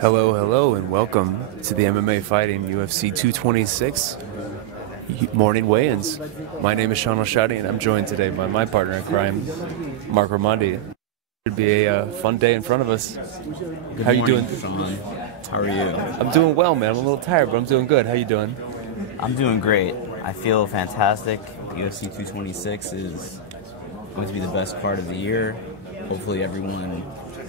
Hello, and welcome to the MMA Fighting UFC 226 morning weigh-ins. My name is Sean Oshadi, and I'm joined today by my partner in crime, Mark Ramondi. Should be a fun day in front of us. Good How you morning, doing, Sean? How are you? I'm doing well, man. I'm a little tired, but I'm doing good. How you doing? I'm doing great. I feel fantastic. UFC 226 is going to be the best part of the year. Hopefully everyone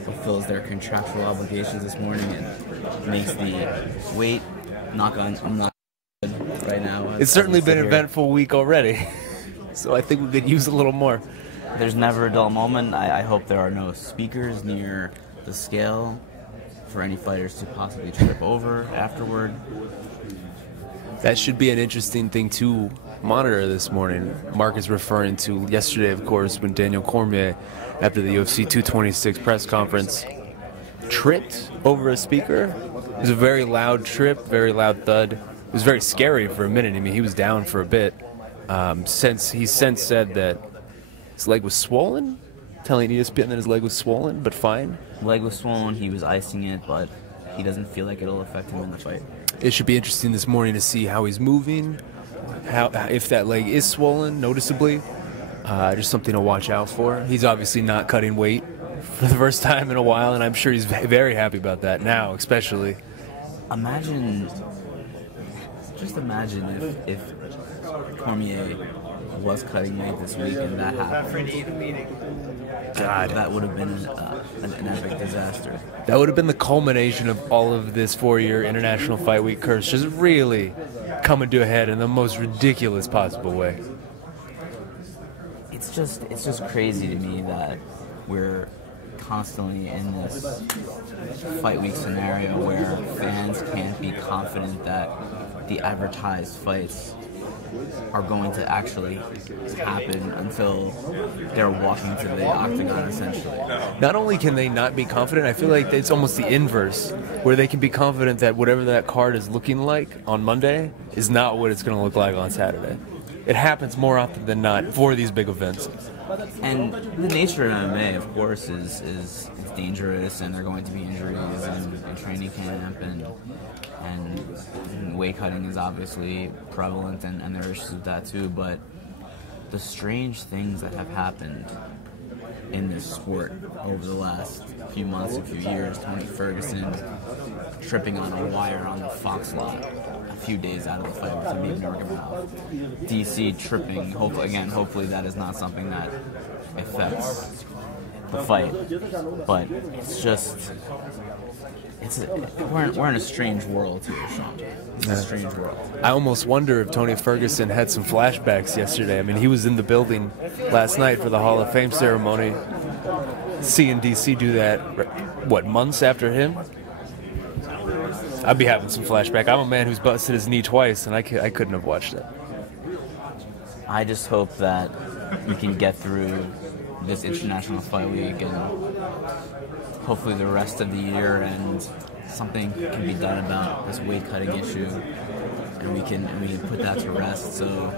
fulfills their contractual obligations this morning and makes the weight. I'm not good right now. It's certainly been an eventful week already, so I think we could use a little more. There's never a dull moment. I hope there are no speakers near the scale for any fighters to possibly trip over afterward. That should be an interesting thing to monitor this morning. Mark is referring to yesterday, of course, when Daniel Cormier, after the UFC 226 press conference, tripped over a speaker. It was a very loud trip, very loud thud. It was very scary for a minute. I mean, he was down for a bit. He's since said that his leg was swollen, telling ESPN that his leg was swollen, but fine. Leg was swollen, he was icing it, but he doesn't feel like it'll affect him in the fight. It should be interesting this morning to see how he's moving, if that leg is swollen noticeably. Just something to watch out for. He's obviously not cutting weight for the first time in a while, and I'm sure he's very happy about that now, especially. Just imagine if Cormier was cutting weight this week and that happened. God, that would have been an epic disaster. That would have been the culmination of all of this 4-year International Fight Week curse just really coming to a head in the most ridiculous possible way. It's just crazy to me that we're constantly in this fight week scenario where fans can't be confident that the advertised fights are going to actually happen until they're walking to the octagon, essentially. Not only can they not be confident, I feel like it's almost the inverse, where they can be confident that whatever that card is looking like on Monday is not what it's going to look like on Saturday. It happens more often than not for these big events. And the nature of MMA, of course, is it's dangerous, and there are going to be injuries in training camp, and weight cutting is obviously prevalent, and there are issues with that too. But the strange things that have happened in this sport over the last few months, a few years, Tony Ferguson tripping on a wire on the Fox lot a few days out of the fight with Khabib Nurmagomedov, DC tripping, hopefully that is not something that affects the fight, but it's just, we're in a strange world here, Sean. It's a strange world. I almost wonder if Tony Ferguson had some flashbacks yesterday. I mean, he was in the building last night for the Hall of Fame ceremony. Seeing DC do that, what, months after him? I'd be having some flashback. I'm a man who's busted his knee twice, and I couldn't have watched it. I just hope that we can get through this International Fight Week and hopefully the rest of the year, and something can be done about this weight cutting issue, and we can put that to rest. So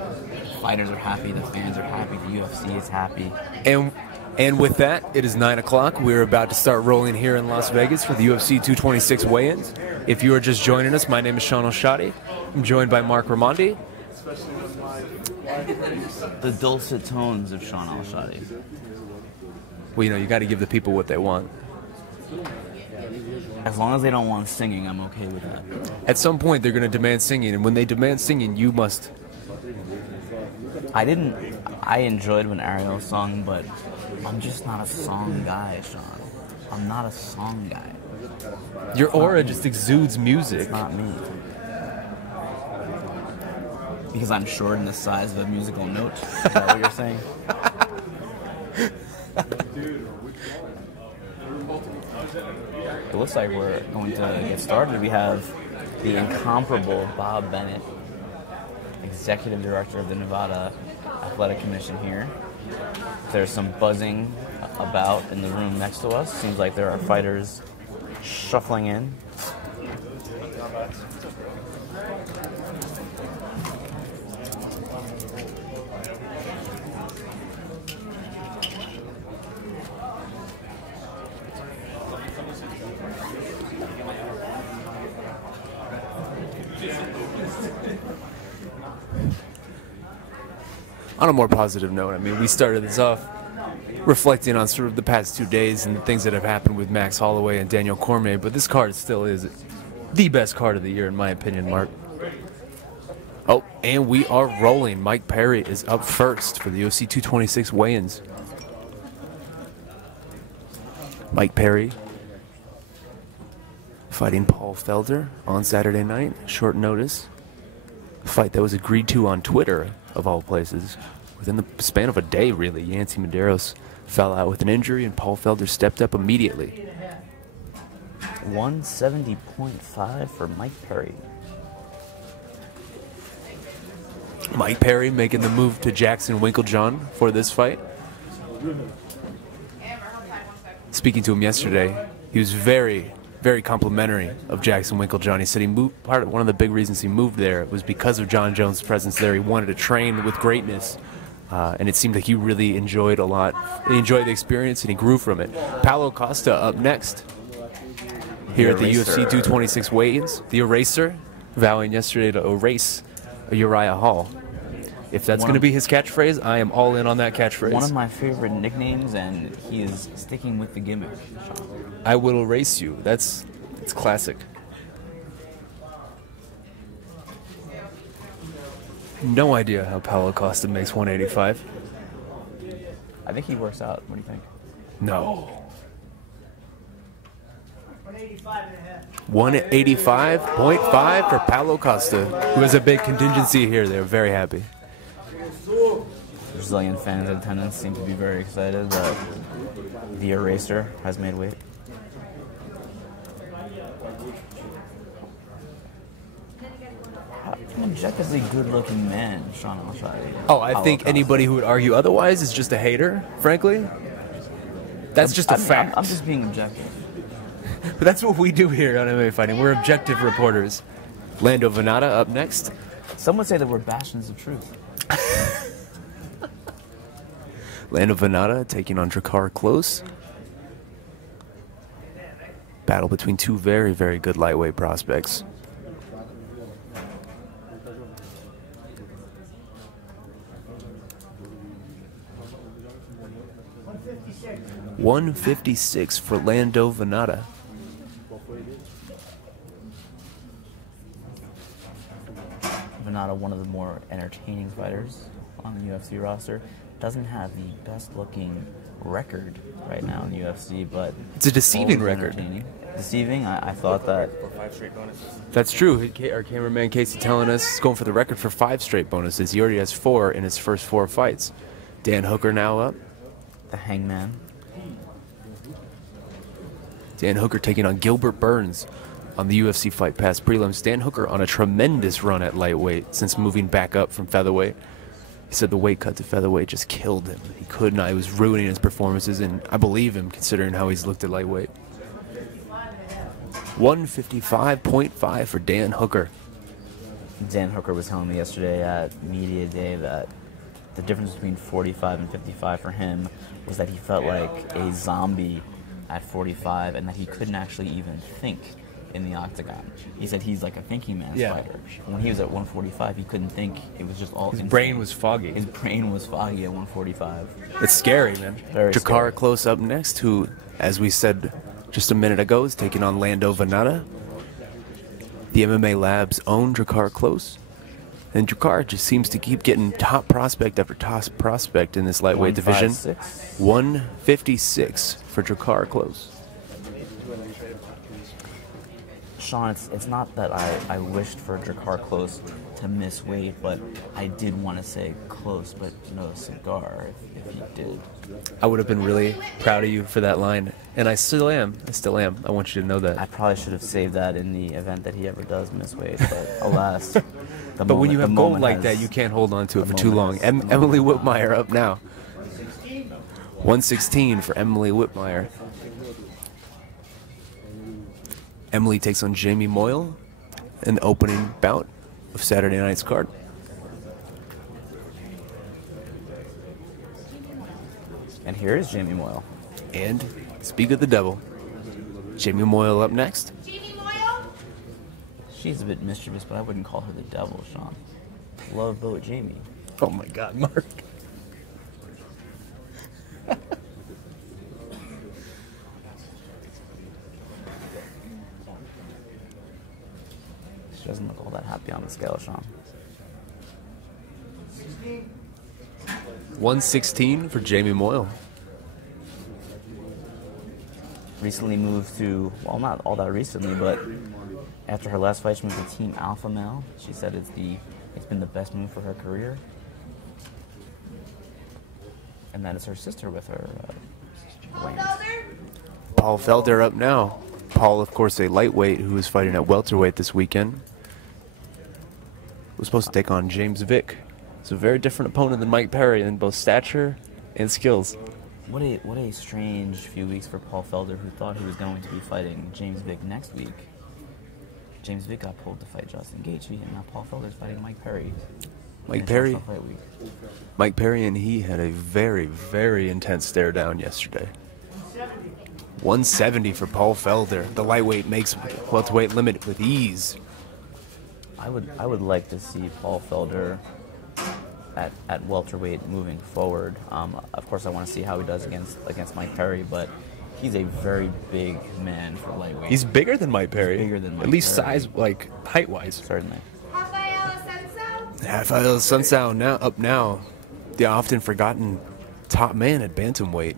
fighters are happy, the fans are happy, the UFC is happy. And And with that, it is 9 o'clock. We're about to start rolling here in Las Vegas for the UFC 226 weigh-ins. If you are just joining us, my name is Sean O'Shadi. I'm joined by Mark Ramondi. The dulcet tones of Sean O'Shadi. Well, you know, you got to give the people what they want. As long as they don't want singing, I'm okay with that. At some point, they're going to demand singing, and when they demand singing, you must. I enjoyed when Ariel sung, but I'm just not a song guy, Sean. I'm not a song guy. Your aura just exudes music. It's not me. Because I'm short in the size of a musical note? Is that what you're saying? It looks like we're going to get started. We have the incomparable Bob Bennett, Executive Director of the Nevada Athletic Commission here. There's some buzzing about in the room next to us. Seems like there are fighters shuffling in. On a more positive note, I mean, we started this off reflecting on sort of the past 2 days and the things that have happened with Max Holloway and Daniel Cormier, but this card still is the best card of the year, in my opinion, Mark. Oh, and we are rolling. Mike Perry is up first for the UFC 226 weigh-ins. Mike Perry fighting Paul Felder on Saturday night, short notice. A fight that was agreed to on Twitter, of all places. Within the span of a day, really, Yancy Medeiros fell out with an injury, and Paul Felder stepped up immediately. 170.5 for Mike Perry. Mike Perry making the move to Jackson Winklejohn for this fight. Speaking to him yesterday, he was very, very complimentary of Jackson Winklejohn. He said he moved. One of the big reasons he moved there was because of John Jones' presence there. He wanted to train with greatness, and it seemed like he really enjoyed a lot. He enjoyed the experience, and he grew from it. Paulo Costa up next here at the UFC 226 weigh-ins. The Eraser, vowing yesterday to erase Uriah Hall. If that's going to be his catchphrase, I am all in on that catchphrase. One of my favorite nicknames, and he is sticking with the gimmick, Sean. I will erase you. It's classic. No idea how Paulo Costa makes 185. I think he works out. What do you think? No. 185.5 for Paulo Costa, who has a big contingency here. They're very happy. Brazilian fans in attendance seem to be very excited that the Eraser has made weight. An objectively good-looking man, Sean O'Shadi. Oh, I think anybody who would argue otherwise is just a hater, frankly. That's just a fact. I'm just being objective. But that's what we do here on MMA Fighting. We're objective reporters. Lando Venata up next. Some would say that we're bastions of truth. Lando Venata taking on Drakkar Klose. Battle between two very, very good lightweight prospects. $156 for Lando Venata. Venata, one of the more entertaining fighters on the UFC roster, doesn't have the best-looking record right now in the UFC, but it's a deceiving record. Deceiving? I thought that. That's true. Our cameraman Casey telling us he's going for the record for 5 straight bonuses. He already has 4 in his first 4 fights. Dan Hooker now up. The Hangman. Dan Hooker taking on Gilbert Burns on the UFC Fight Pass prelims. Dan Hooker on a tremendous run at lightweight since moving back up from featherweight. He said the weight cut to featherweight just killed him. He could not. It was ruining his performances, and I believe him considering how he's looked at lightweight. 155.5 for Dan Hooker. Dan Hooker was telling me yesterday at Media Day that the difference between 45 and 55 for him was that he felt like a zombie at 45 and that he couldn't actually even think in the octagon. He said he's like a thinking man's fighter. When he was at 145, he couldn't think. It was just all... His brain was foggy. His brain was foggy at 145. It's scary, man. Very Jakar scary. Close up next, who, as we said just a minute ago, is taking on Lando Venata. The MMA Lab's own Jakar Close. And Jakar just seems to keep getting top prospect after top prospect in this lightweight division. 156. 156 for Jakar Close. Sean, it's not that I wished for Jakar Close to miss weight, but I did want to say close, but no cigar if he did. I would have been really proud of you for that line, and I still am. I want you to know that. I probably should have saved that in the event that he ever does miss weight, but alas. But when you have gold like that, you can't hold on to it for too long. Emily Wittmeyer up now. 116 for Emily Wittmeyer. Emily takes on Jaime Moil in the opening bout of Saturday night's card. And here is Jaime Moil. And speak of the devil, Jaime Moil up next. She's a bit mischievous, but I wouldn't call her the devil, Sean. Love boat Jamie. Oh my God, Mark. She doesn't look all that happy on the scale, Sean. 116 for Jaime Moil. Recently moved to, well, not all that recently, but after her last fight, she moved to Team Alpha Male. She said it's been the best move for her career. And that is her sister with her. Paul Felder up now. Paul, of course, a lightweight who is fighting at welterweight this weekend. Was supposed to take on James Vick. It's a very different opponent than Mike Perry in both stature and skills. What a strange few weeks for Paul Felder, who thought he was going to be fighting James Vick next week. James Vick got pulled to fight Justin Gaethje, and now Paul Felder's fighting Mike Perry. Mike Perry and he had a very, very intense stare down yesterday. 170 for Paul Felder. The lightweight makes welterweight limit with ease. I would like to see Paul Felder at welterweight moving forward. Of course, I want to see how he does against Mike Perry, but he's a very big man for lightweight. He's bigger than Mike Perry. Bigger than Mike At least Perry. Size, like height-wise. Certainly. Rafael Sunsao now. The often forgotten top man at bantamweight.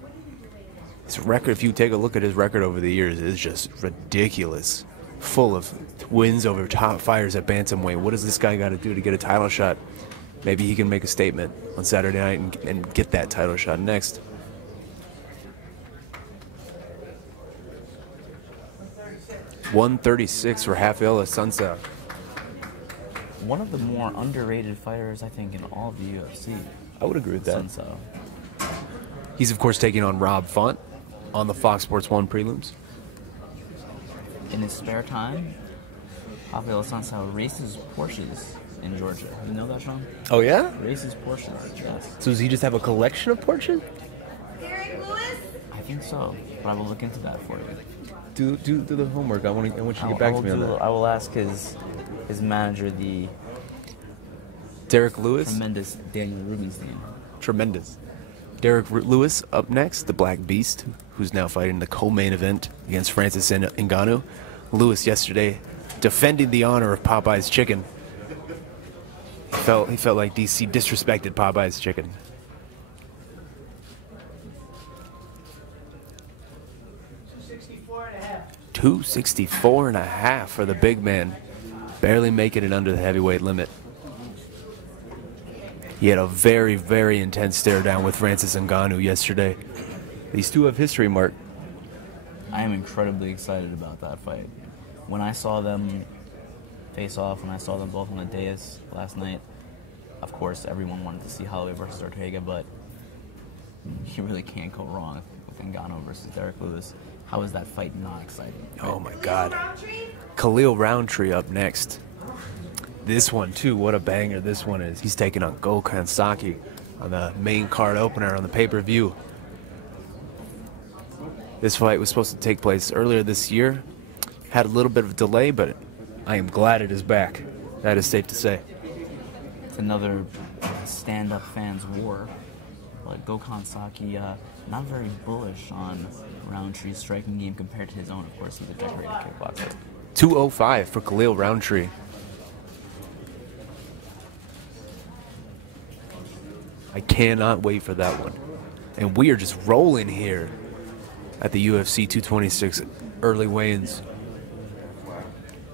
His record, if you take a look at his record over the years, is just ridiculous. Full of wins over top fighters at bantamweight. What does this guy got to do to get a title shot? Maybe he can make a statement on Saturday night and get that title shot next. $136 for Rafael Sunsao. One of the more underrated fighters, I think, in all of the UFC. I would agree with that. Sunsao. He's, of course, taking on Rob Font on the Fox Sports 1 prelims. In his spare time, Rafael Sunsao races Porsches in Georgia. You know that, Sean? Oh, yeah? Races Porsches, yes. So does he just have a collection of Porsches? I think so, but I will look into that for you. Do the homework. I want you to get back to me on that. I will ask his manager, the Derek Lewis. tremendous Daniel Rubenstein. Tremendous. Derek Lewis up next, the Black Beast, who's now fighting the co-main event against Francis Ngannou. Lewis yesterday defending the honor of Popeye's Chicken. He felt like DC disrespected Popeye's Chicken. $264.5 for the big man. Barely making it under the heavyweight limit. He had a very, very intense stare down with Francis Ngannou yesterday. These two have history, Mark. I am incredibly excited about that fight. When I saw them face off, when I saw them both on the dais last night, of course, everyone wanted to see Holloway versus Ortega, but you really can't go wrong with Ngannou versus Derek Lewis. How is that fight not exciting? Oh, my God. Khalil Roundtree up next. This one, too, what a banger this one is. He's taking on Gokhan Saki, on the main card opener on the pay-per-view. This fight was supposed to take place earlier this year. Had a little bit of a delay, but I am glad it is back. That is safe to say. It's another stand-up fans war. But Gokhan Saki, not very bullish on Roundtree's striking game compared to his own. Of course, he's a decorated kickboxer. 205 for Khalil Roundtree. I cannot wait for that one. And we are just rolling here at the UFC 226 early weigh-ins.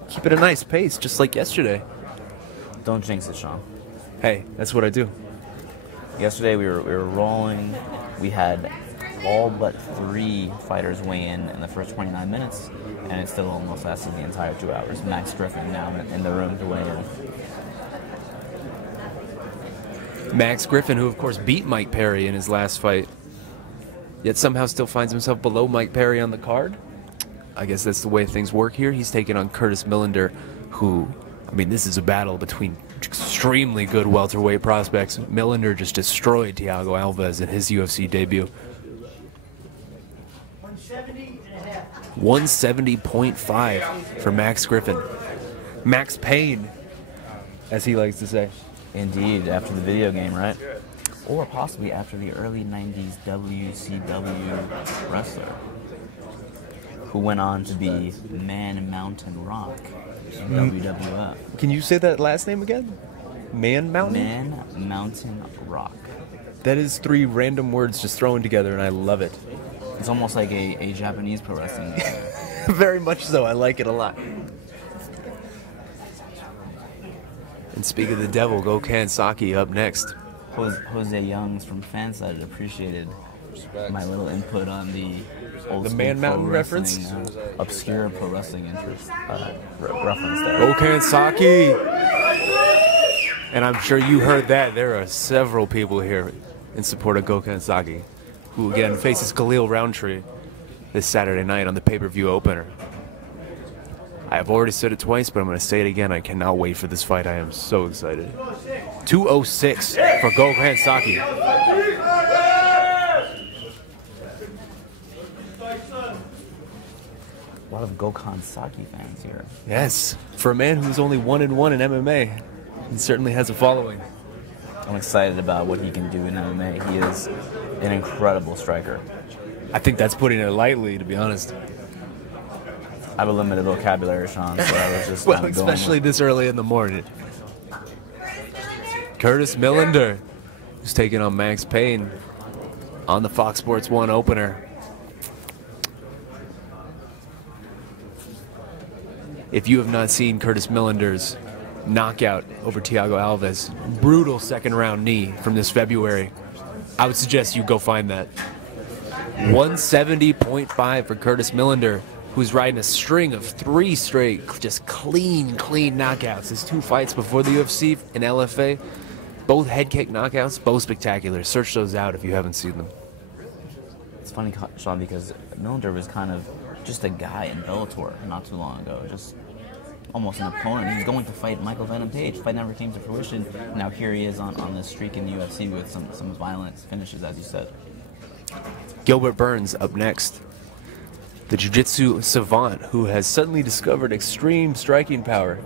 Keep it a nice pace, just like yesterday. Don't jinx it, Sean. Hey, that's what I do. Yesterday we were rolling. We had all but 3 fighters weigh in the first 29 minutes, and it still almost lasted the entire 2 hours. Max Griffin now in the room to weigh in. Max Griffin, who of course beat Mike Perry in his last fight, yet somehow still finds himself below Mike Perry on the card. I guess that's the way things work here. He's taking on Curtis Millander, who, I mean, this is a battle between extremely good welterweight prospects. Millander just destroyed Thiago Alves in his UFC debut. 170.5 for Max Griffin. Max Payne, as he likes to say. Indeed, after the video game, right? Or possibly after the early 90s WCW wrestler who went on to be Man Mountain Rock in WWF. Can you say that last name again? Man Mountain? Man Mountain Rock. That is 3 random words just thrown together, and I love it. It's almost like a Japanese pro wrestling. Very much so. I like it a lot. And speak of the devil, Gokhan Saki up next. Jose Youngs from Fanside appreciated my little input on the old Man Mountain reference? Obscure pro wrestling interest, reference there. Gokhan Saki! And I'm sure you heard that. There are several people here in support of Gokhan Saki, who again faces Khalil Roundtree this Saturday night on the pay-per-view opener. I have already said it twice, but I'm going to say it again. I cannot wait for this fight. I am so excited. 206 for Gokhan Saki. A lot of Gokhan Saki fans here. Yes, for a man who's only 1-1 in MMA, he certainly has a following. I'm excited about what he can do in MMA. He is an incredible striker. I think that's putting it lightly, to be honest. I have a limited vocabulary, Sean, so I was just well, especially this early in the morning. Curtis Millander, who's taking on Max Payne on the Fox Sports 1 opener. If you have not seen Curtis Millander's knockout over Thiago Alves, brutal second-round knee from this February, I would suggest you go find that. 170.5 for Curtis Millander, who's riding a string of 3 straight, just clean knockouts. His 2 fights before the UFC and LFA, both head kick knockouts, both spectacular. Search those out if you haven't seen them. It's funny, Sean, because Millander was kind of just a guy in Bellator not too long ago, just almost an opponent. He was going to fight Michael Venom Page. Fight never came to fruition. Now here he is on this streak in the UFC with some violent finishes, as you said. Gilbert Burns up next. The jiu-jitsu savant who has suddenly discovered extreme striking power.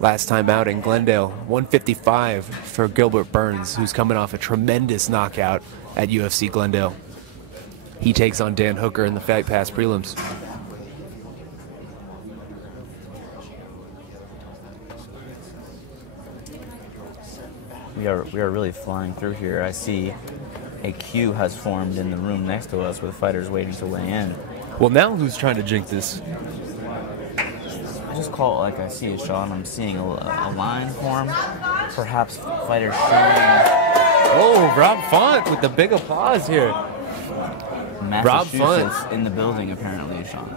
Last time out in Glendale, 155 for Gilbert Burns, who's coming off a tremendous knockout at UFC Glendale. He takes on Dan Hooker in the Fight Pass prelims. We are really flying through here. I see a queue has formed in the room next to us with fighters waiting to weigh in. Well, now who's trying to jinx this? I just call it like I see it, Sean. I'm seeing a line form. Perhaps fighters showing. Oh, Rob Font with the big applause here. Rob Font in the building, apparently, Sean.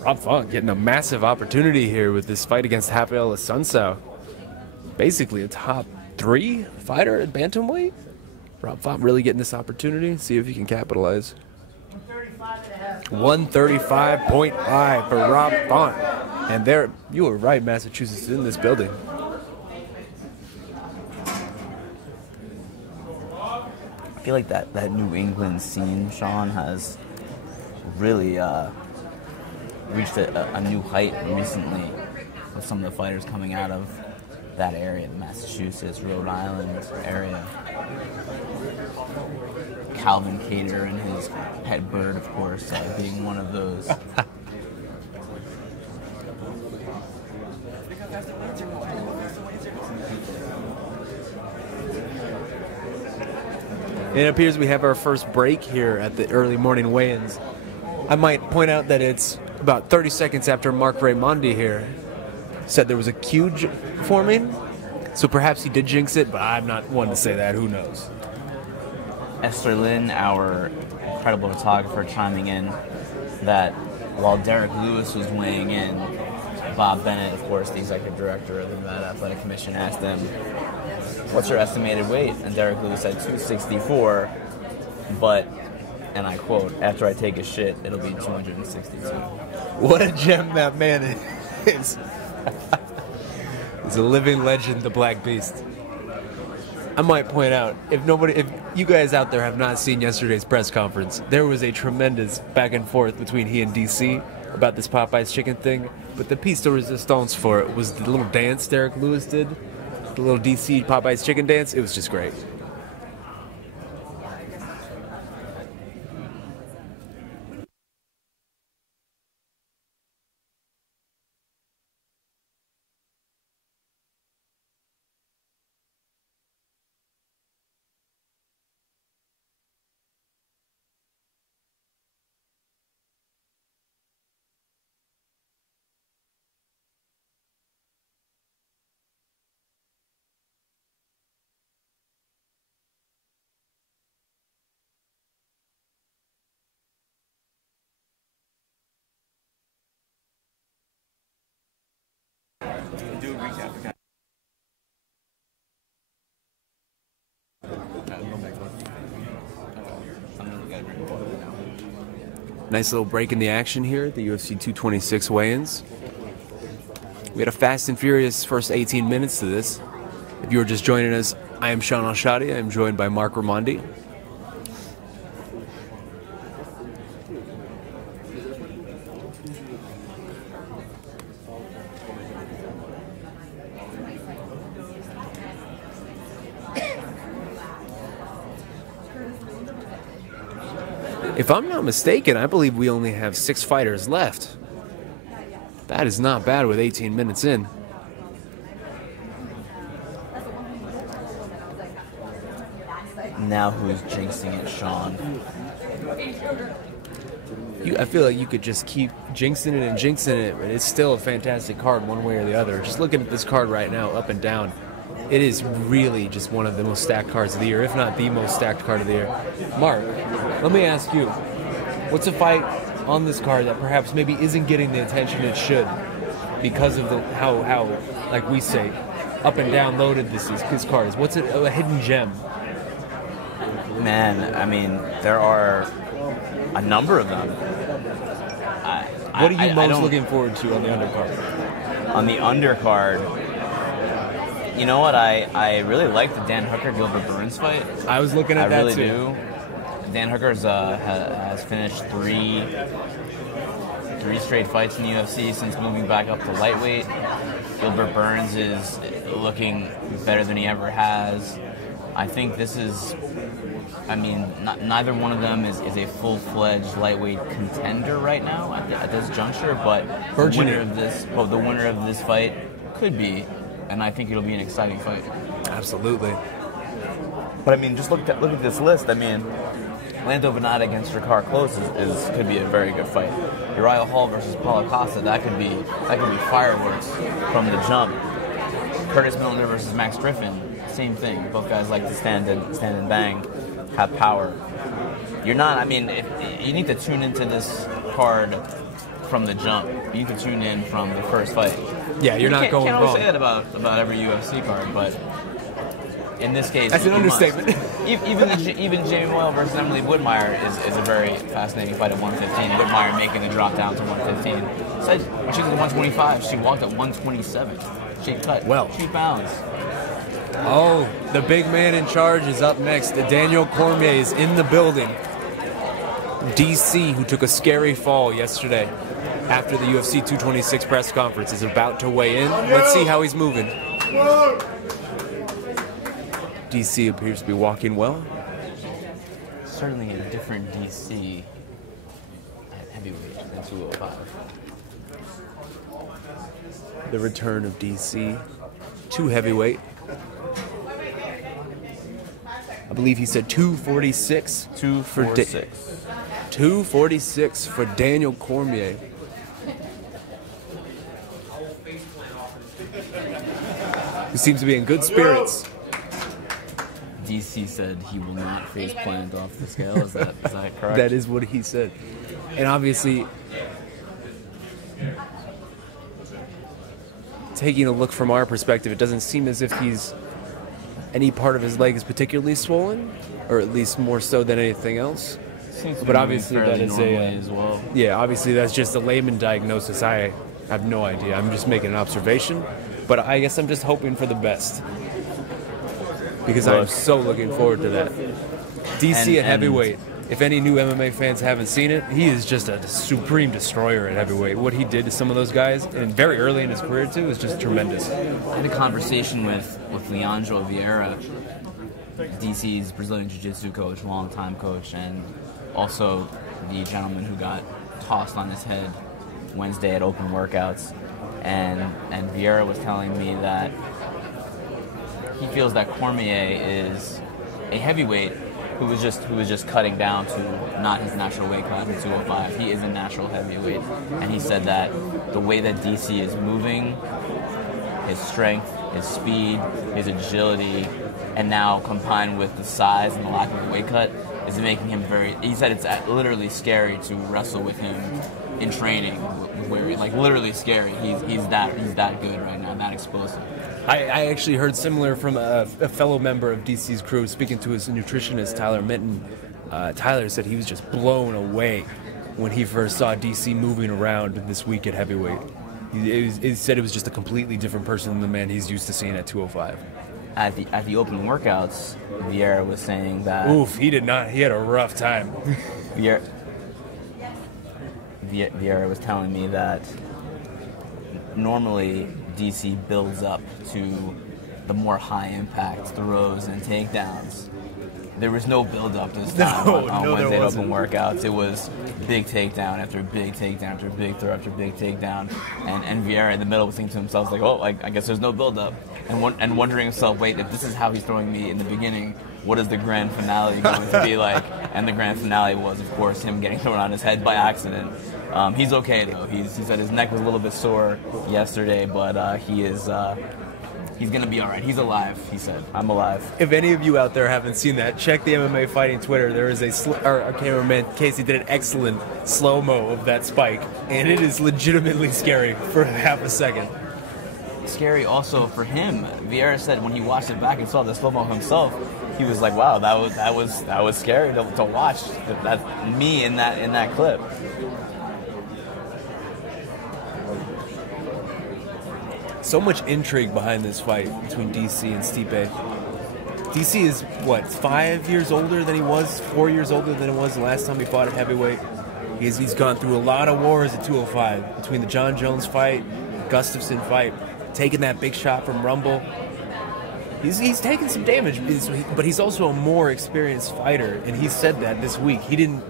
Rob Font getting a massive opportunity here with this fight against Rafael Assunção. Basically a top 3 fighter at bantamweight. Rob Font really getting this opportunity. See if he can capitalize. 135.5 for Rob Font. And there, you were right, Massachusetts is in this building. I feel like that New England scene, Sean, has really reached a new height recently with some of the fighters coming out of that area, the Massachusetts, Rhode Island area. Calvin Cater and his pet bird, of course, being one of those. It appears we have our first break here at the early morning weigh-ins. I might point out that it's about 30 seconds after Mark Raimondi here said there was a cue forming, so perhaps he did jinx it, but I'm not one to say that. Who knows? Esther Lynn, our incredible photographer, chiming in that while Derek Lewis was weighing in, Bob Bennett, of course, the executive director of the Nevada Athletic Commission, asked him, "What's your estimated weight?" And Derek Lewis said 264, but, and I quote, "After I take a shit, it'll be 262. What a gem that man is. He's a living legend, the Black Beast. I might point out, if you guys out there have not seen yesterday's press conference, there was a tremendous back and forth between he and DC about this Popeye's chicken thing, but the piece de resistance for it was the little dance Derek Lewis did, the little DC Popeye's chicken dance. It was just great. Do a recap. Nice little break in the action here at the UFC 226 weigh-ins. We had a fast and furious first 18 minutes to this. If you were just joining us, I am Sean Al-Shadi. I am joined by Mark Raimondi. If I'm not mistaken, I believe we only have 6 fighters left. That is not bad with 18 minutes in. Now who's jinxing it, Sean? I feel like you could just keep jinxing it and jinxing it, but it's still a fantastic card one way or the other. Just looking at this card right now, up and down, it is really just one of the most stacked cards of the year, if not the most stacked card of the year. Mark, let me ask you, what's a fight on this card that perhaps maybe isn't getting the attention it should because of how like we say, up and down loaded this card is? What's a hidden gem? Man, I mean, there are a number of them. What are you most looking forward to on the undercard? On the undercard, you know what? I really like the Dan Hooker-Gilbert Burns fight. I was looking at that really too. Do. Dan Hooker's has finished three straight fights in the UFC since moving back up to lightweight. Gilbert Burns is looking better than he ever has. I think this is, I mean, neither one of them is a full-fledged lightweight contender right now at this juncture, but the winner of this fight could be, and I think it'll be an exciting fight. Absolutely. But I mean, just look at this list. I mean, Lando Venata against Ricard Close could be a very good fight. Uriah Hall versus Paulo Costa, that could be fireworks from the jump. Curtis Millander versus Max Griffin, same thing. Both guys like to stand and bang, have power. You need to tune into this card from the jump. You need to tune in from the first fight. Yeah, you're not going wrong. You can't always say that about every UFC card, but in this case, that's an understatement. Even Jaime Moil versus Emily Wittmeyer is a very fascinating fight at 115. Wittmeyer making the drop down to 115. Said when she was at 125, she walked at 127. She cut 2 pounds. Oh, the big man in charge is up next. Daniel Cormier is in the building. DC, who took a scary fall yesterday after the UFC 226 press conference, is about to weigh in. Let's see how he's moving. DC appears to be walking well. Certainly a different DC at heavyweight than 205. The return of DC to heavyweight. I believe he said 246. 246. 246 for Daniel Cormier. He seems to be in good spirits. DC said he will not face plant off the scale. Is that correct? That is what he said. And obviously, taking a look from our perspective, it doesn't seem as if any part of his leg is particularly swollen, or at least more so than anything else. But obviously that is as well. Yeah, obviously that's just a layman diagnosis. I have no idea. I'm just making an observation, but I guess I'm just hoping for the best, because I'm so looking forward to that. DC at heavyweight. If any new MMA fans haven't seen it, he is just a supreme destroyer at heavyweight. What he did to some of those guys, and very early in his career too, is just tremendous. I had a conversation with Leandro Vieira, DC's Brazilian Jiu-Jitsu coach, longtime coach, and also the gentleman who got tossed on his head Wednesday at open workouts. And Vieira was telling me that he feels that Cormier is a heavyweight who was just cutting down to not his natural weight class at 205. He is a natural heavyweight, and he said that the way that DC is moving, his strength, his speed, his agility, and now combined with the size and the lack of a weight cut, is making him very. He said it's literally scary to wrestle with him in training. Where like literally scary. He's that good right now, that explosive. I actually heard similar from a fellow member of DC's crew, speaking to his nutritionist, Tyler Minton. Tyler said he was just blown away when he first saw DC moving around this week at heavyweight. He said it was just a completely different person than the man he's used to seeing at 205. At the open workouts, Vieira was saying that... Oof, he did not. He had a rough time. Vieira was telling me that normally DC builds up to the more high-impact throws and takedowns. There was no build-up this time on Wednesday open workouts. It was big takedown after big takedown after big throw after big takedown. And Vieira in the middle was thinking to himself, like, oh, I guess there's no build-up. And wondering himself, wait, if this is how he's throwing me in the beginning, what is the grand finale going to be like? And the grand finale was, of course, him getting thrown on his head by accident. He's okay, though. He said his neck was a little bit sore yesterday, but he's going to be all right. He's alive, he said. I'm alive. If any of you out there haven't seen that, check the MMA Fighting Twitter. There is our cameraman, Casey, did an excellent slow-mo of that spike, and it is legitimately scary for half a second. Scary also for him. Vieira said when he watched it back and saw the slow-mo himself, he was like, wow, that was scary to watch. That's me in that clip. So much intrigue behind this fight between DC and Stipe. DC is, 5 years older than he was, 4 years older than it was the last time he fought at heavyweight. He's gone through a lot of wars at 205, between the John Jones fight, Gustafsson fight, taking that big shot from Rumble. He's taken some damage, but he's also a more experienced fighter, and he said that this week. He didn't,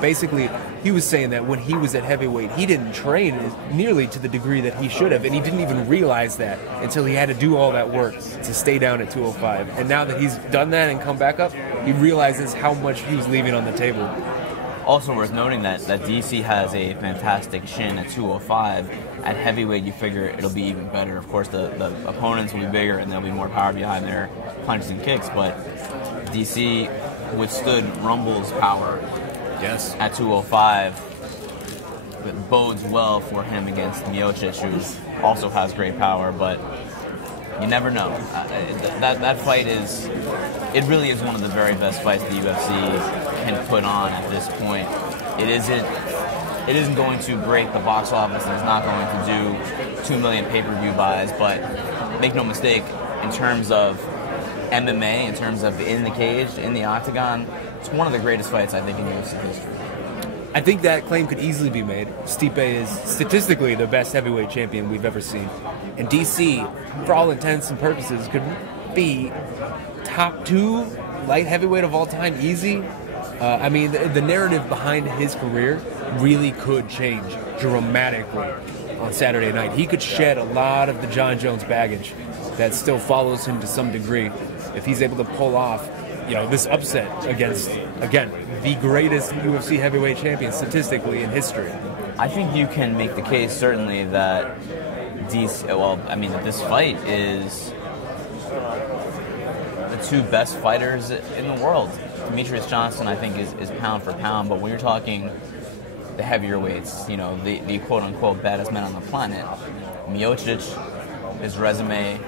basically, he was saying that when he was at heavyweight, he didn't train nearly to the degree that he should have, and he didn't even realize that until he had to do all that work to stay down at 205. And now that he's done that and come back up, he realizes how much he was leaving on the table. Also worth noting that DC has a fantastic chin at 205. At heavyweight, you figure it'll be even better. Of course, the opponents will be bigger and there'll be more power behind their punches and kicks, but DC withstood Rumble's power at 205. It bodes well for him against Miocic, who also has great power, but you never know. That fight it really is one of the very best fights the UFC can put on at this point. It isn't going to break the box office, and it's not going to do 2 million pay-per-view buys, but make no mistake, in terms of MMA in terms of in the cage, in the octagon. It's one of the greatest fights, I think, in UFC history. I think that claim could easily be made. Stipe is statistically the best heavyweight champion we've ever seen. And DC, for all intents and purposes, could be top 2 light heavyweight of all time, easy. I mean, the narrative behind his career really could change dramatically on Saturday night. He could shed a lot of the John Jones baggage that still follows him to some degree if he's able to pull off, this upset against, again, the greatest UFC heavyweight champion statistically in history. I think you can make the case, certainly, that this fight is the 2 best fighters in the world. Demetrius Johnson, I think, is pound for pound, but when you're talking the heavier weights, the quote-unquote baddest men on the planet, Miocic, his resume...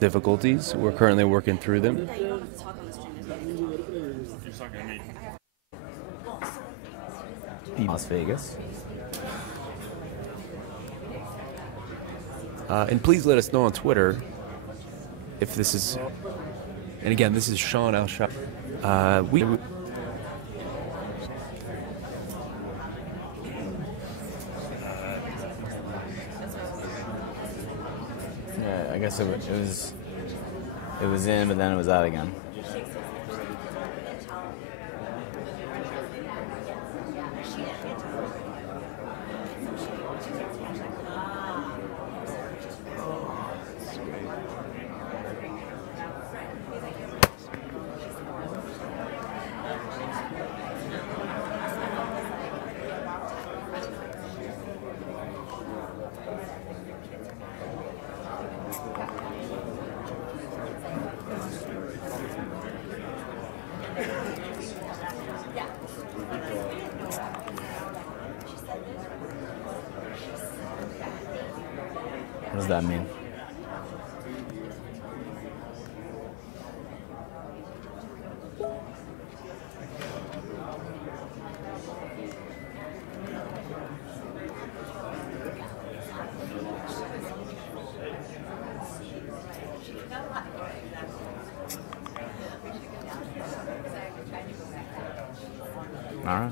Difficulties. We're currently working through them. Las Vegas. And please let us know on Twitter if this is... And again, this is Sean Alshab. Yeah, I guess it was in, but then it was out again. What does that mean? All right.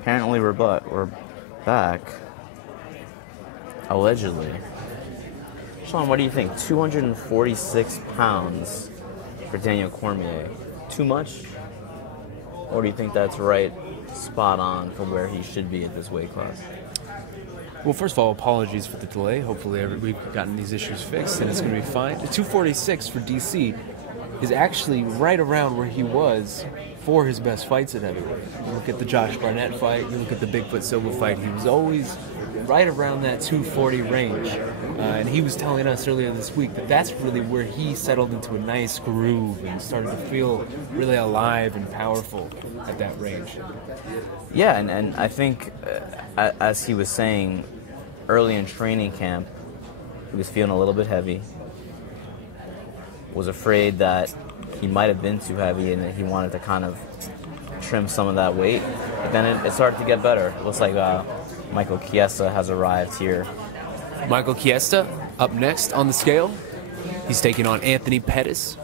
Apparently we're back. Allegedly. Sean, what do you think? 246 pounds for Daniel Cormier. Too much? Or do you think that's right, spot on for where he should be at this weight class? Well, first of all, apologies for the delay. Hopefully we've gotten these issues fixed and it's going to be fine. The 246 for DC is actually right around where he was for his best fights at heavyweight. You look at the Josh Barnett fight, you look at the Bigfoot Silva fight, he was always right around that 240 range. And he was telling us earlier this week that that's really where he settled into a nice groove and started to feel really alive and powerful at that range. Yeah, and I think, as he was saying, early in training camp, he was feeling a little bit heavy, was afraid that he might have been too heavy and that he wanted to kind of trim some of that weight. But then it started to get better. It looks like Michael Chiesa has arrived here. Michael Chiesa? Up next on the scale, he's taking on Anthony Pettis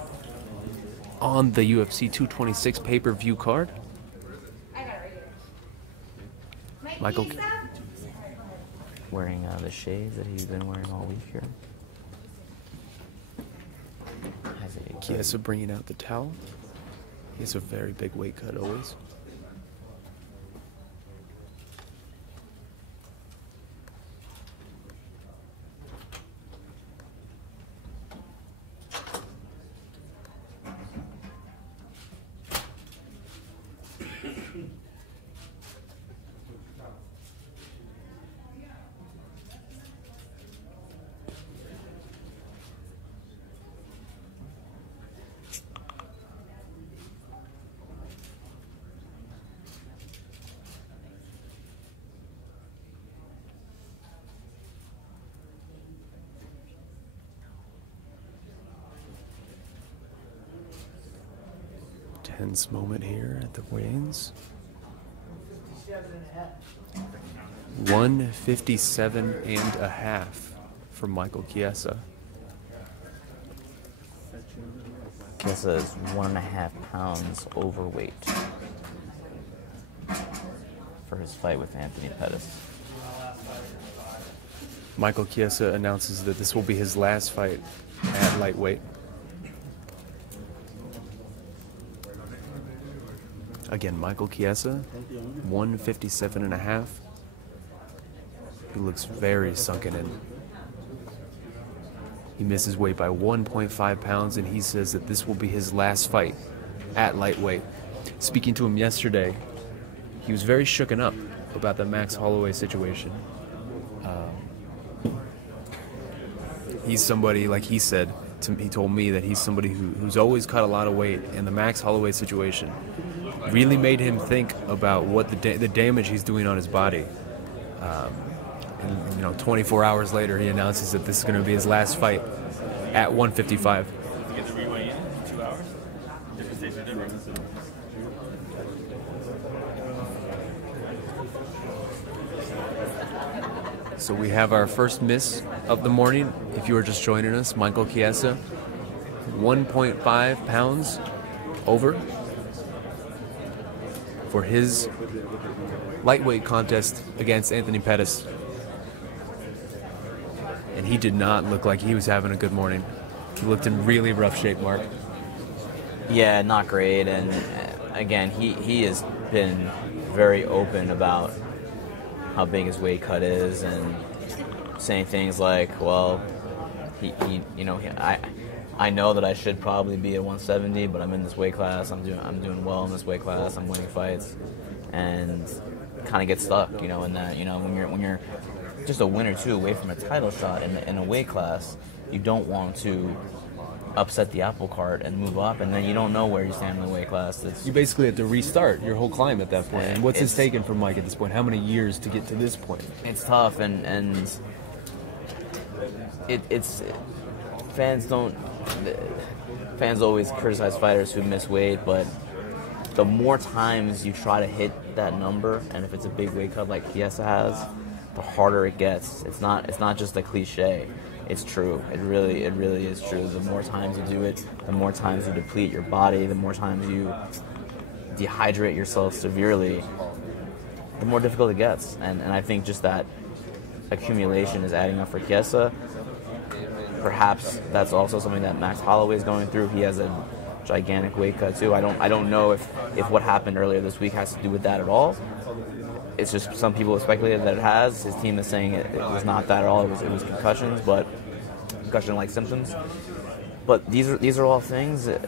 on the UFC 226 pay-per-view card. Michael Wearing the shades that he's been wearing all week here. Chiesa bringing out the towel. He has a very big weight cut always. Tense moment here at the weigh-ins. 157.5 for Michael Chiesa. Chiesa is 1.5 pounds overweight for his fight with Anthony Pettis. Michael Chiesa announces that this will be his last fight at lightweight. Again, Michael Chiesa, 157.5. He looks very sunken in. He misses weight by 1.5 pounds, and he says that this will be his last fight at lightweight. Speaking to him yesterday, he was very shooken up about the Max Holloway situation. He's somebody, like he said, he told me that he's somebody who's always cut a lot of weight, and the Max Holloway situation really made him think about what the damage he's doing on his body. And 24 hours later, he announces that this is going to be his last fight at 155. You get the reweigh in 2 hours? Different states are different. So we have our first miss of the morning. If you are just joining us, Michael Chiesa, 1.5 pounds over for his lightweight contest against Anthony Pettis. And he did not look like he was having a good morning. He looked in really rough shape, Mark. Yeah, not great. And again, he has been very open about how big his weight cut is and saying things like, well, I know that I should probably be at 170, but I'm in this weight class. I'm doing well in this weight class. I'm winning fights, and kind of get stuck, in that, when you're just a win or two away from a title shot in a weight class, you don't want to upset the apple cart and move up, and then you don't know where you stand in the weight class. You basically have to restart your whole climb at that point. And what's it taken for Mike at this point? How many years to get to this point? It's tough, and it's fans always criticize fighters who miss weight, but the more times you try to hit that number, and if it's a big weight cut like Chiesa has, the harder it gets. It's not just a cliche. It's true. It really is true. The more times you do it, the more times you deplete your body, the more times you dehydrate yourself severely, the more difficult it gets. And I think just that accumulation is adding up for Chiesa. Perhaps that's also something that Max Holloway is going through. He has a gigantic weight cut too. I don't know if what happened earlier this week has to do with that at all. It's just some people have speculated that it has. His team is saying it was not that at all. It was concussions, but concussion-like symptoms. But these are all things. It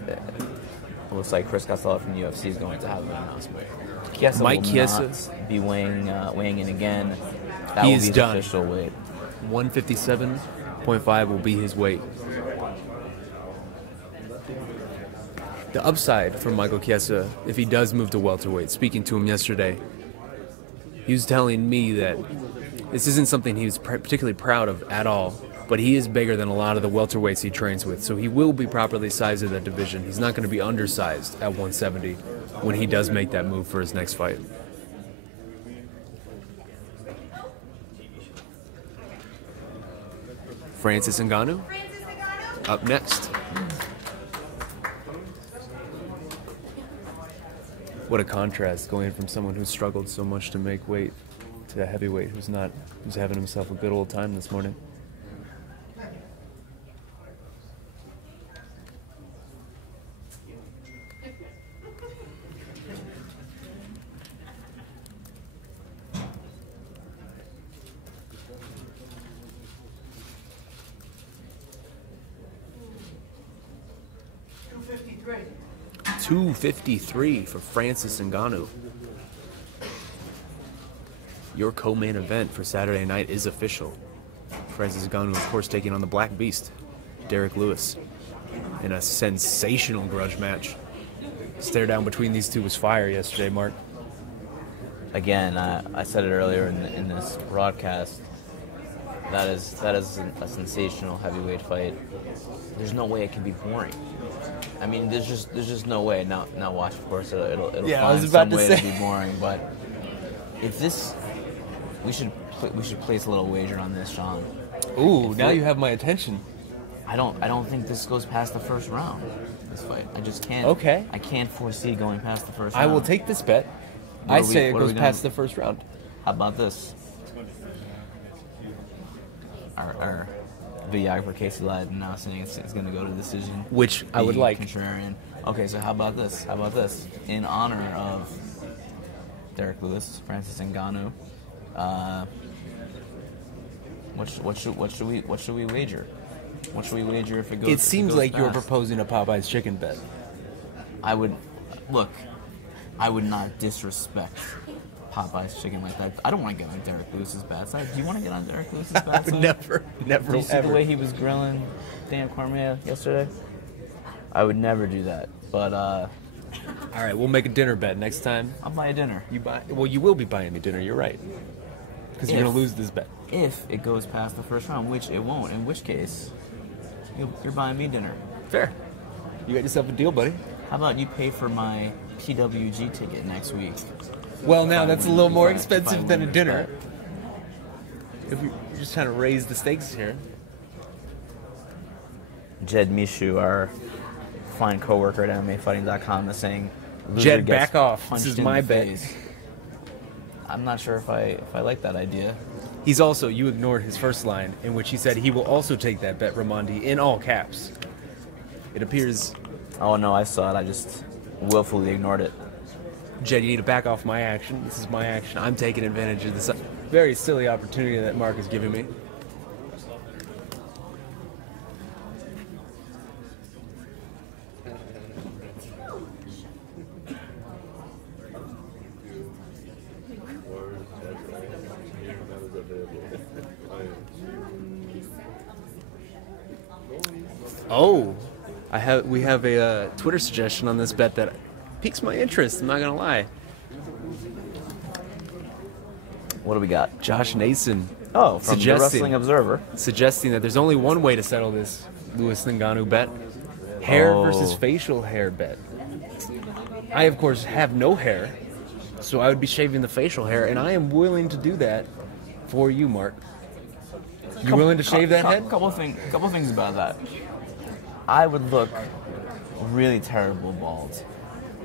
looks like Chris Costello from the UFC is going to have an announcement. Chiesa will not be weighing in again. That will be his official weight. 157.5 will be his weight. The upside for Michael Chiesa, if he does move to welterweight, speaking to him yesterday, he was telling me that this isn't something he was particularly proud of at all, but he is bigger than a lot of the welterweights he trains with, so he will be properly sized in that division. He's not going to be undersized at 170 when he does make that move for his next fight. Francis Ngannou up next. What a contrast going from someone who struggled so much to make weight to a heavyweight who's having himself a good old time this morning. $253 for Francis Ngannou. Your co-main event for Saturday night is official. Francis Ngannou, of course, taking on the Black Beast, Derek Lewis, in a sensational grudge match. Stare down between these two was fire yesterday, Mark. Again, I said it earlier in this broadcast. That is a sensational heavyweight fight. There's no way it can be boring. I mean, there's just no way. Now watch, of course, it'll find some way to be boring. But if this, we should place a little wager on this, Sean. Ooh, now you have my attention. I don't think this goes past the first round. This fight, I just can't. Okay. I can't foresee going past the first round. I will take this bet. I say it goes past the first round. How about this? Our videographer Casey Lied now saying it's going to go to decision, which I would like. Contrarian. Okay, so how about this? How about this? In honor of Derek Lewis, Francis Ngannou, what should we wager? What should we wager if it goes? It seems like you're proposing a Popeye's chicken bet. I would not disrespect Popeye's chicken like that. I don't want to get on Derek Lewis's bad side. Do you want to get on Derek Lewis's bad side? I would never, Did you see the way he was grilling Dan Cormier yesterday? I would never do that. But all right, we'll make a dinner bet next time. I'll buy a dinner. Well, you will be buying me dinner. You're right, because you're gonna lose this bet. If it goes past the first round, which it won't. In which case, you're buying me dinner. Fair. You got yourself a deal, buddy. How about you pay for my PWG ticket next week? Well, now that's a little more expensive than a dinner. If you're just trying to raise the stakes here. Jed Mishu, our fine co-worker at MMAfighting.com, is saying, Jed, back off. This is my bet. I'm not sure if I like that idea. He's also, you ignored his first line, in which he said he will also take that bet, Ramondi, in all caps. It appears... Oh, no, I saw it. I just willfully ignored it. Jed, you need to back off my action. This is my action. I'm taking advantage of this very silly opportunity that Mark is giving me. Oh, we have a Twitter suggestion on this bet that piques my interest, I'm not gonna lie. What do we got? Josh Nason. Oh, from the Wrestling Observer. Suggesting that there's only one way to settle this Lewis Ngannou bet. Hair versus facial hair bet. I, of course, have no hair, so I would be shaving the facial hair, and I am willing to do that for you, Mark. You willing to shave that head? Couple things about that. I would look really terrible bald.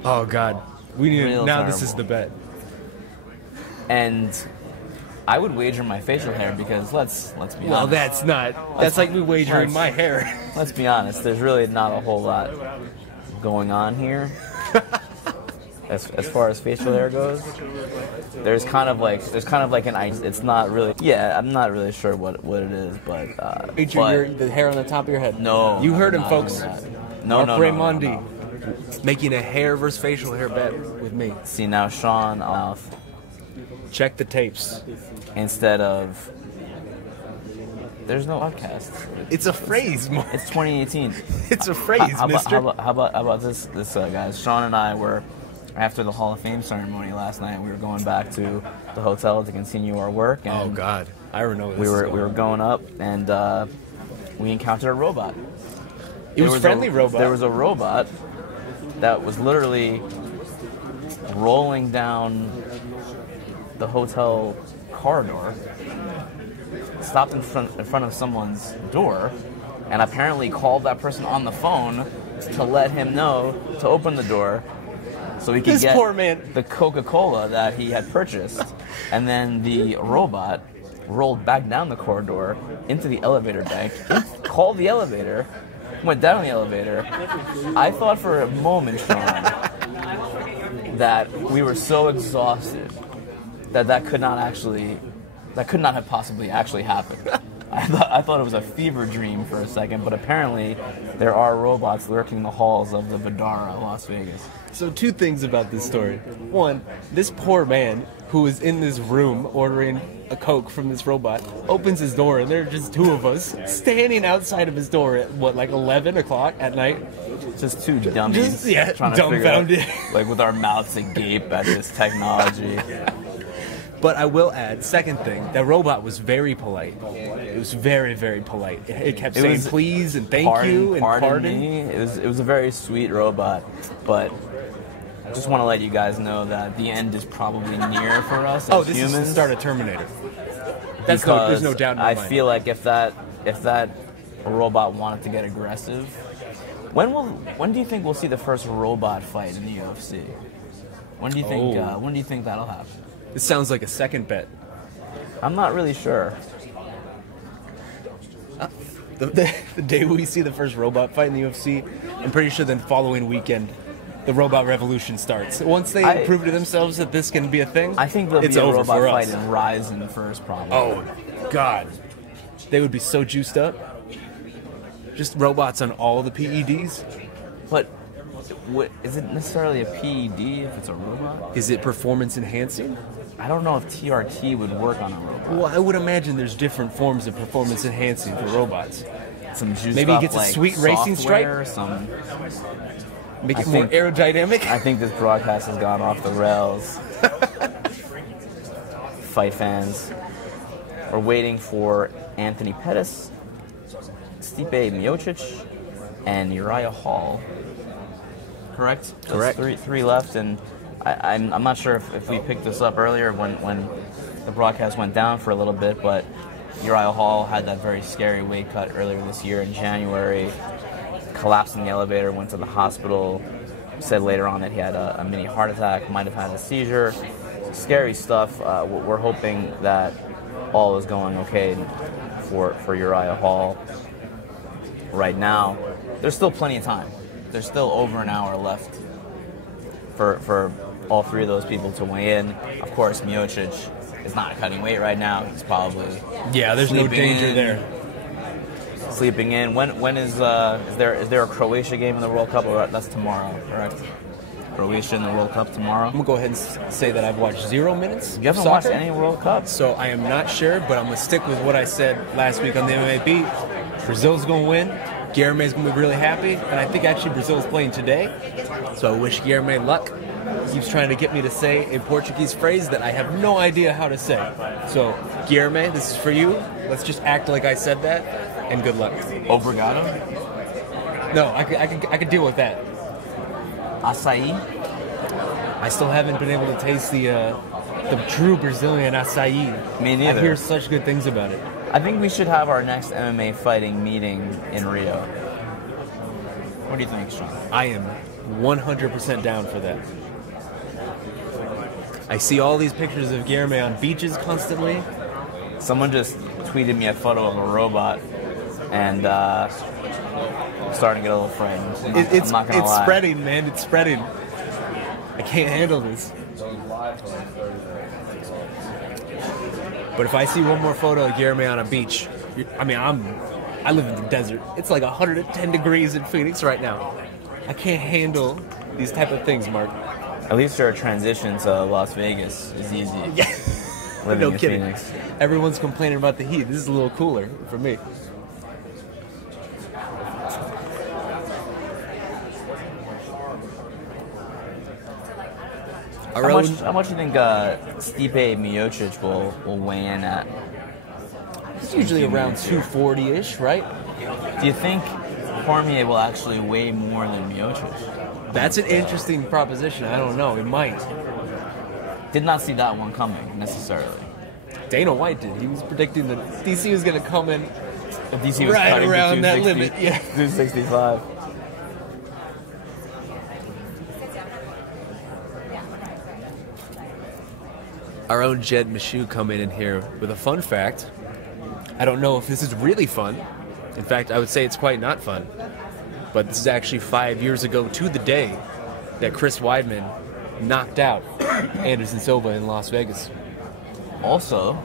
Oh God, we need now. Terrible. This is the bet. And I would wager my facial hair because let's be honest. Well, that's not. That's like me wagering my hair. Let's be honest. There's really not a whole lot going on here. As far as facial hair goes, there's kind of like an ice. It's not really. Yeah, I'm not really sure what it is, but the hair on the top of your head. No, you heard him, folks. No, Mark Raimondi making a hair versus facial hair bet with me. See now, Sean off. Check the tapes. Instead of. There's no podcast. It's a phrase, Mark. It's 2018. It's a phrase, mister. How about this guys? Sean and I were, after the Hall of Fame ceremony last night, we were going back to the hotel to continue our work. And oh God, I remember this. We were going up, and we encountered a robot. It was a friendly robot. There was a robot that was literally rolling down the hotel corridor stopped in front of someone's door, and apparently called that person on the phone to let him know to open the door, so he could get poor man. the Coca-Cola that he had purchased. And then the robot rolled back down the corridor into the elevator bank, called the elevator, went down the elevator. I thought for a moment, Sean, that we were so exhausted that could not have possibly actually happened. I thought it was a fever dream for a second, but apparently there are robots lurking the halls of the Vidara, Las Vegas. So 2 things about this story. One, this poor man who was in this room ordering a Coke from this robot opens his door, and there are just 2 of us standing outside of his door at, what, like 11 o'clock at night? Just 2 dummies trying to dumbfounded. figure out, like, with our mouths agape at this technology. But I will add, second thing, that robot was very polite. It was very, very polite. It kept saying please and thank you and pardon. Me. It was a very sweet robot, but I just want to let you guys know that the end is probably near for us as this humans. is the start of Terminator. There's no doubt in my mind. I feel like if that robot wanted to get aggressive, when do you think we'll see the first robot fight in the UFC? When do you think that'll happen? This sounds like a second bet. I'm not really sure. The day we see the first robot fight in the UFC, I'm pretty sure the following weekend, the robot revolution starts. Once they prove to themselves that this can be a thing, I think there'll it's be a over robot for fight us. in Ryzen first, probably. Oh, God. They would be so juiced up. Just robots on all the PEDs. But is it necessarily a PED if it's a robot? Is it performance enhancing? I don't know if TRT would work on a robot. Well, I would imagine there's different forms of performance enhancing for robots. Some juice Maybe he up, gets a like, sweet racing software, stripe. Make it more aerodynamic. I think this broadcast has gone off the rails. Fight fans, we're waiting for Anthony Pettis, Stipe Miocic, and Uriah Hall. Correct? Correct. Three left, and I'm not sure if we picked this up earlier when the broadcast went down for a little bit, but Uriah Hall had that very scary weight cut earlier this year in January, collapsed in the elevator, went to the hospital, said later on that he had a mini heart attack, might have had a seizure. Scary stuff. We're hoping that all is going okay for Uriah Hall right now. There's still plenty of time. There's still over an hour left for all 3 of those people to weigh in. Of course, Miocic is not cutting weight right now. He's probably there's no danger there. Sleeping in. When is there a Croatia game in the World Cup? Or that's tomorrow, correct? Croatia in the World Cup tomorrow. I'm gonna go ahead and say that I've watched 0 minutes. You haven't watched any World Cup, so I am not sure. But I'm gonna stick with what I said last week on the MMA Beat. Brazil's gonna win. Guilherme's gonna be really happy, and I think actually Brazil's playing today. So I wish Guilherme luck. He keeps trying to get me to say a Portuguese phrase that I have no idea how to say. So Guilherme, this is for you. Let's just act like I said that, and good luck. Obrigado. No, I could deal with that. Açaí. I still haven't been able to taste the true Brazilian açaí. Me neither. I hear such good things about it. I think we should have our next MMA fighting meeting in Rio. What do you think, Sean? I am 100% down for that. I see all these pictures of Guilherme on beaches constantly. Someone just tweeted me a photo of a robot, and I'm starting to get a little frightened. I'm not gonna lie. It's spreading, man. It's spreading. I can't handle this. But if I see one more photo of Guilherme on a beach, I live in the desert. It's like 110 degrees in Phoenix right now. I can't handle these type of things, Mark. At least your transition to Las Vegas is easy. Yeah. Living No in kidding. Phoenix. Everyone's complaining about the heat. This is a little cooler for me. How much do you think Stipe Miocic will weigh in at? It's usually around 240-ish, right? Do you think Cormier will actually weigh more than Miocic? That's an interesting proposition. I don't know. It might. Did not see that one coming, necessarily. Dana White did. He was predicting that DC was going to come in DC was right around that limit. Yeah. 265. Our own Jed Meshew coming in here with a fun fact. I don't know if this is really fun. In fact, I would say it's quite not fun. But this is actually 5 years ago to the day that Chris Weidman knocked out Anderson Silva in Las Vegas. Also,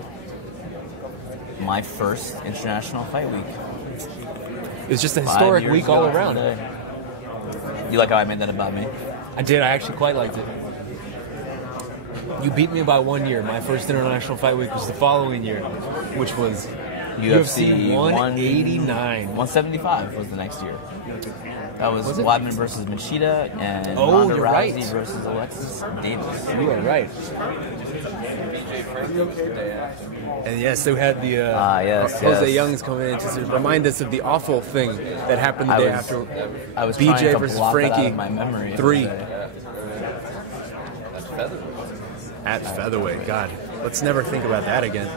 my first international fight week. It was just a historic week all around. You like how I made that about me? I did. I actually quite liked it. You beat me by 1 year. My first international fight week was the following year, which was UFC 189. 175 was the next year. That was Weidman versus Machida and Ronda Rousey right. versus Alexis Davis. You are right. And yes, they had the Jose Young's coming in to remind us of the awful thing that happened the day after I was BJ versus Frankie my memory 3 at featherweight. God, let's never think about that again.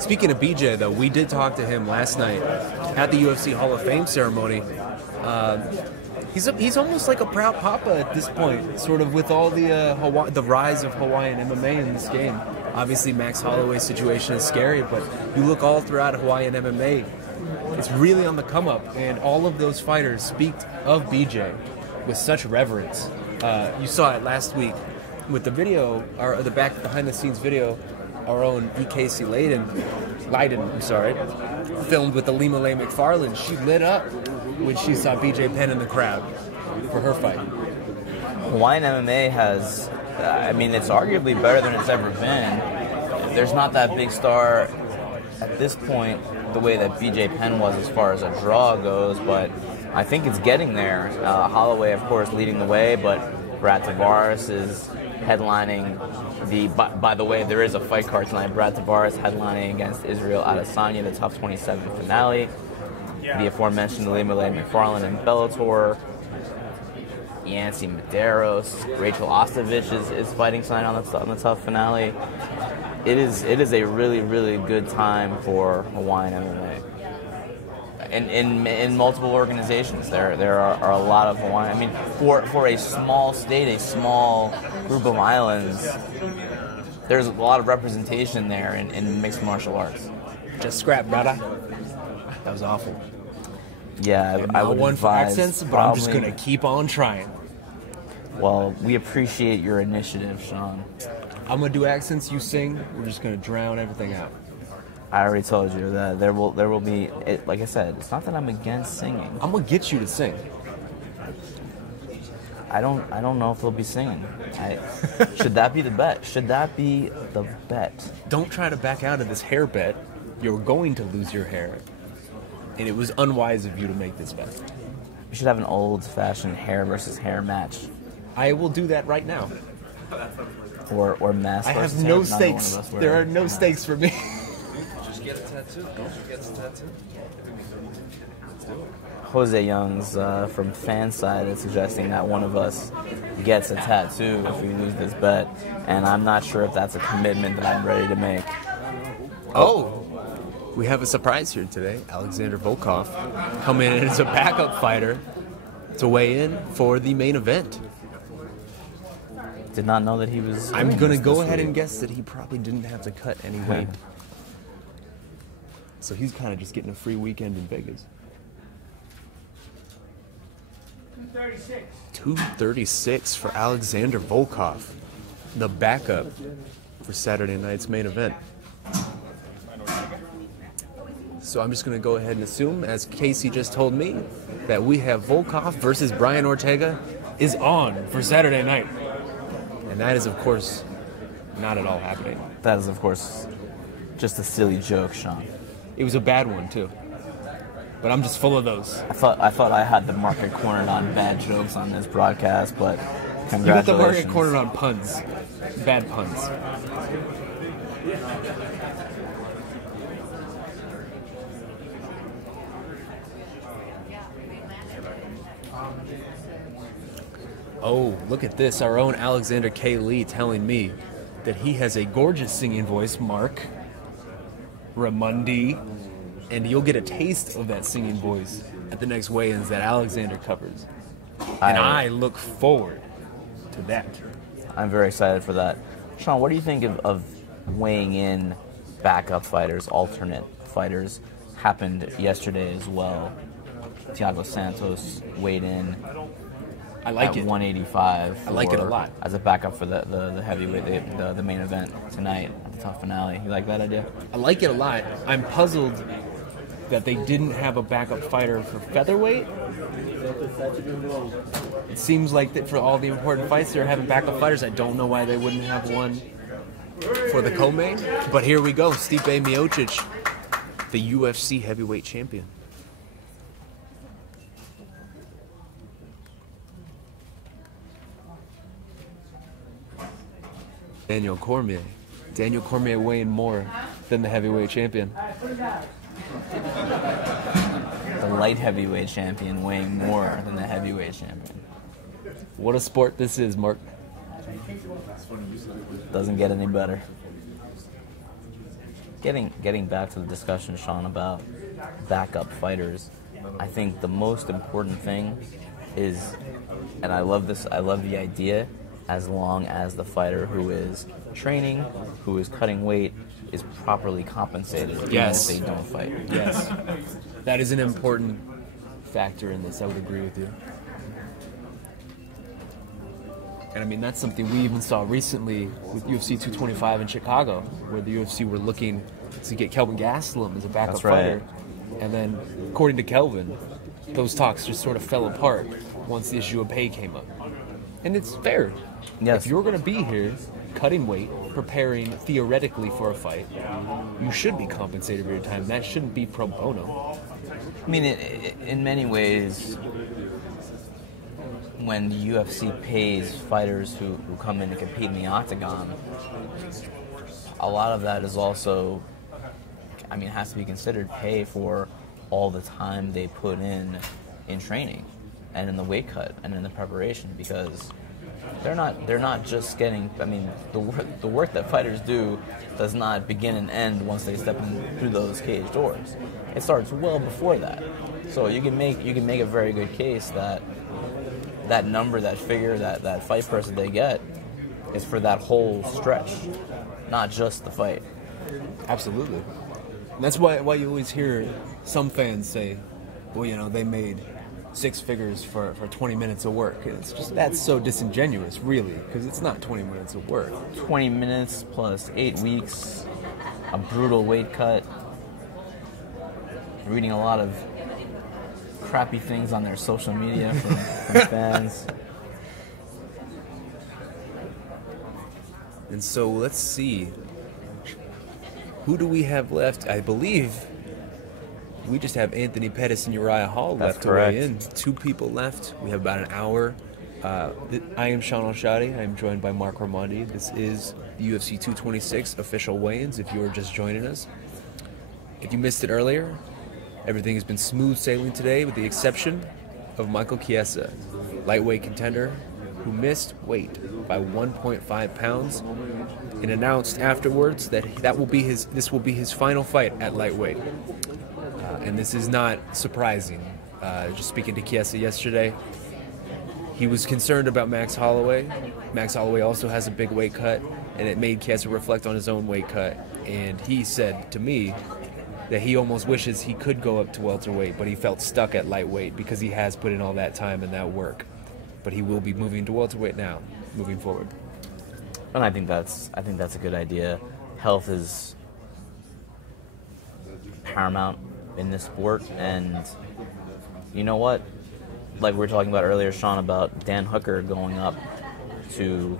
Speaking of BJ, though, we did talk to him last night at the UFC Hall of Fame ceremony. He's almost like a proud papa at this point, sort of with all the rise of Hawaiian MMA in this game. Obviously, Max Holloway's situation is scary, but you look all throughout Hawaiian MMA, it's really on the come up, and all of those fighters speak of BJ with such reverence. You saw it last week with the video, or the behind the scenes video. Our own E.K.C. Leiden, filmed with Alima-Lei McFarland. She lit up when she saw BJ Penn in the crowd for her fight. Hawaiian MMA has, it's arguably better than it's ever been. There's not that big star at this point the way that BJ Penn was as far as a draw goes, but I think it's getting there. Holloway, of course, leading the way, but Brad Tavares is headlining by the way, there is a fight card tonight. Brad Tavares headlining against Israel Adesanya, the Tough 27 finale. The aforementioned Alima-Lei McFarland and Bellator. Yancy Medeiros, Rachel Ostovich is fighting tonight on the Tough finale. It is a really, really good time for Hawaiian MMA. In multiple organizations, there are a lot of Hawaiian. For a small state, a small group of islands, there's a lot of representation there in mixed martial arts. Just scrap, brother. That was awful. Yeah, I would one for advise accents, but I'm just gonna keep on trying. Well, we appreciate your initiative, Sean. I'm gonna do accents. You sing. We're just gonna drown everything out. I already told you that there will be. Like I said, it's not that I'm against singing. I'm gonna get you to sing. I don't know if they'll be singing. Should that be the bet? Should that be the bet? Don't try to back out of this hair bet. You're going to lose your hair, and it was unwise of you to make this bet. We should have an old-fashioned hair versus hair match. I will do that right now. Or mask. I have no stakes. There are no stakes for me. Just get a tattoo. Don't you get a tattoo? Let's do it. Jose Young's from Fanside is suggesting that one of us gets a tattoo if we lose this bet, and I'm not sure if that's a commitment that I'm ready to make. Oh, we have a surprise here today. Alexander Volkov coming in as a backup fighter to weigh in for the main event. Did not know that he was. I'm going to go ahead and guess that he probably didn't have to cut any weight. So he's kind of just getting a free weekend in Vegas. 236. 236 for Alexander Volkov, the backup for Saturday night's main event. So I'm just going to go ahead and assume, as Casey just told me, that we have Volkov versus Brian Ortega is on for Saturday night. And that is, of course, not at all happening. That is, of course, just a silly joke, Sean. It was a bad one, too. But I'm just full of those. I thought I had the market cornered on bad jokes on this broadcast, but congratulations. You got the market cornered on puns. Bad puns. Oh, look at this. Our own Alexander K. Lee telling me that he has a gorgeous singing voice, Mark. Ramundi, and you'll get a taste of that singing voice at the next weigh-ins that Alexander covers. And I look forward to that. I'm very excited for that. Sean, what do you think of weighing in backup fighters, alternate fighters? Happened yesterday as well. Thiago Santos weighed in I like at it. 185. I like it a lot. As a backup for the heavyweight, the main event tonight at the top finale. You like that idea? I like it a lot. I'm puzzled that they didn't have a backup fighter for featherweight. It seems like that for all the important fights, they're having backup fighters. I don't know why they wouldn't have one for the co-main. But here we go. Stipe Miocic, the UFC heavyweight champion. Daniel Cormier. Daniel Cormier weighing more than the heavyweight champion. The light heavyweight champion weighing more than the heavyweight champion. What a sport this is, Mark. Doesn't get any better. Getting back to the discussion, Sean, about backup fighters, I think the most important thing is, and I love this, I love the idea, as long as the fighter who is training, who is cutting weight, is properly compensated, Yes. even if they don't fight. Yes. That is an important factor in this. I would agree with you. And I mean, that's something we even saw recently with UFC 225 in Chicago, where the UFC were looking to get Kelvin Gastelum as a backup That's right. fighter. And then, according to Kelvin, those talks just sort of fell apart once the issue of pay came up. And it's fair. Yes. If you're going to be here, cutting weight, preparing theoretically for a fight, you should be compensated for your time. That shouldn't be pro bono. I mean, in many ways, when the UFC pays fighters who come in to compete in the octagon, a lot of that is also, I mean, it has to be considered pay for all the time they put in training and in the weight cut and in the preparation, because they're not just getting, I mean, the work that fighters do does not begin and end once they step in through those cage doors. It starts well before that. So you can make a very good case that number, that figure, that fight purse that they get is for that whole stretch, not just the fight. Absolutely. And that's why you always hear some fans say, well, you know, they made six figures for 20 minutes of work. And it's just, that's so disingenuous, really, because it's not 20 minutes of work. 20 minutes plus 8 weeks, a brutal weight cut, reading a lot of crappy things on their social media from fans. And so let's see. Who do we have left? I believe we just have Anthony Pettis and Uriah Hall left to weigh in. 2 people left. We have about an hour. I am Sean Al-Shadi. I am joined by Mark Raimondi. This is the UFC 226 official weigh-ins, if you are just joining us. If you missed it earlier, everything has been smooth sailing today with the exception of Michael Chiesa, lightweight contender who missed weight by 1.5 pounds and announced afterwards that this will be his final fight at lightweight. And this is not surprising. Just speaking to Chiesa yesterday, he was concerned about Max Holloway. Max Holloway also has a big weight cut, and it made Chiesa reflect on his own weight cut. And he said to me that he almost wishes he could go up to welterweight, but he felt stuck at lightweight because he has put in all that time and that work. But he will be moving to welterweight now, moving forward. And I think that's a good idea. Health is paramount in this sport, and you know what? Like we were talking about earlier, Sean, about Dan Hooker going up to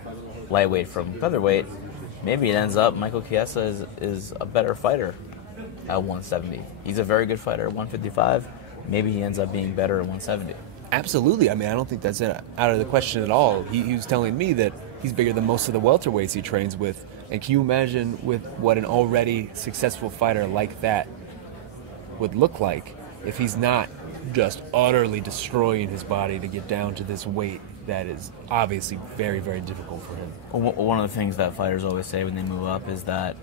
lightweight from featherweight. Maybe it ends up Michael Chiesa is a better fighter at 170. He's a very good fighter at 155. Maybe he ends up being better at 170. Absolutely. I mean, I don't think that's out of the question at all. He was telling me that he's bigger than most of the welterweights he trains with. And can you imagine with what an already successful fighter like that would look like if he's not just utterly destroying his body to get down to this weight that is obviously very, very difficult for him? One of the things that fighters always say when they move up is that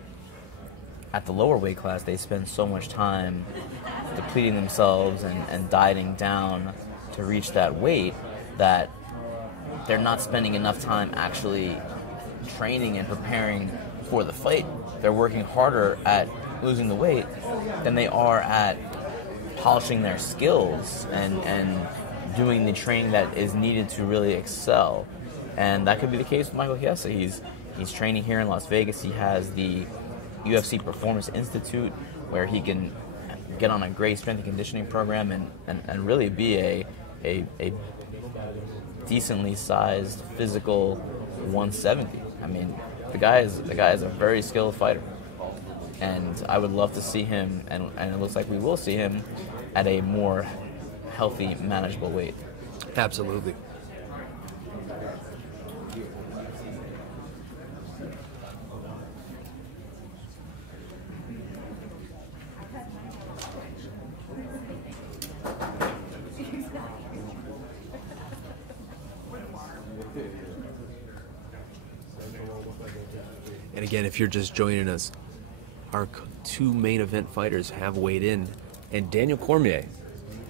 at the lower weight class, they spend so much time depleting themselves and dieting down to reach that weight that they're not spending enough time actually training and preparing for the fight. They're working harder at losing the weight than they are at polishing their skills and doing the training that is needed to really excel. And that could be the case with Michael Chiesa. He's training here in Las Vegas. He has the UFC Performance Institute where he can get on a great strength and conditioning program and really be a decently sized physical 170. I mean, the guy is a very skilled fighter, and I would love to see him, and it looks like we will see him at a more healthy, manageable weight. Absolutely. And again, if you're just joining us, our two main event fighters have weighed in, and Daniel Cormier,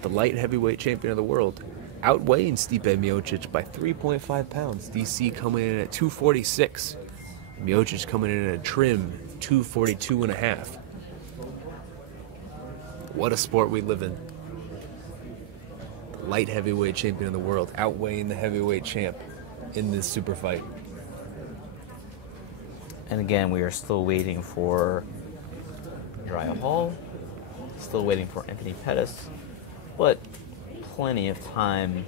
the light heavyweight champion of the world, outweighing Stipe Miocic by 3.5 pounds. DC coming in at 246. Miocic coming in at a trim 242.5. What a sport we live in. The light heavyweight champion of the world outweighing the heavyweight champ in this super fight. And again, we are still waiting for Uriah Hall, still waiting for Anthony Pettis, but plenty of time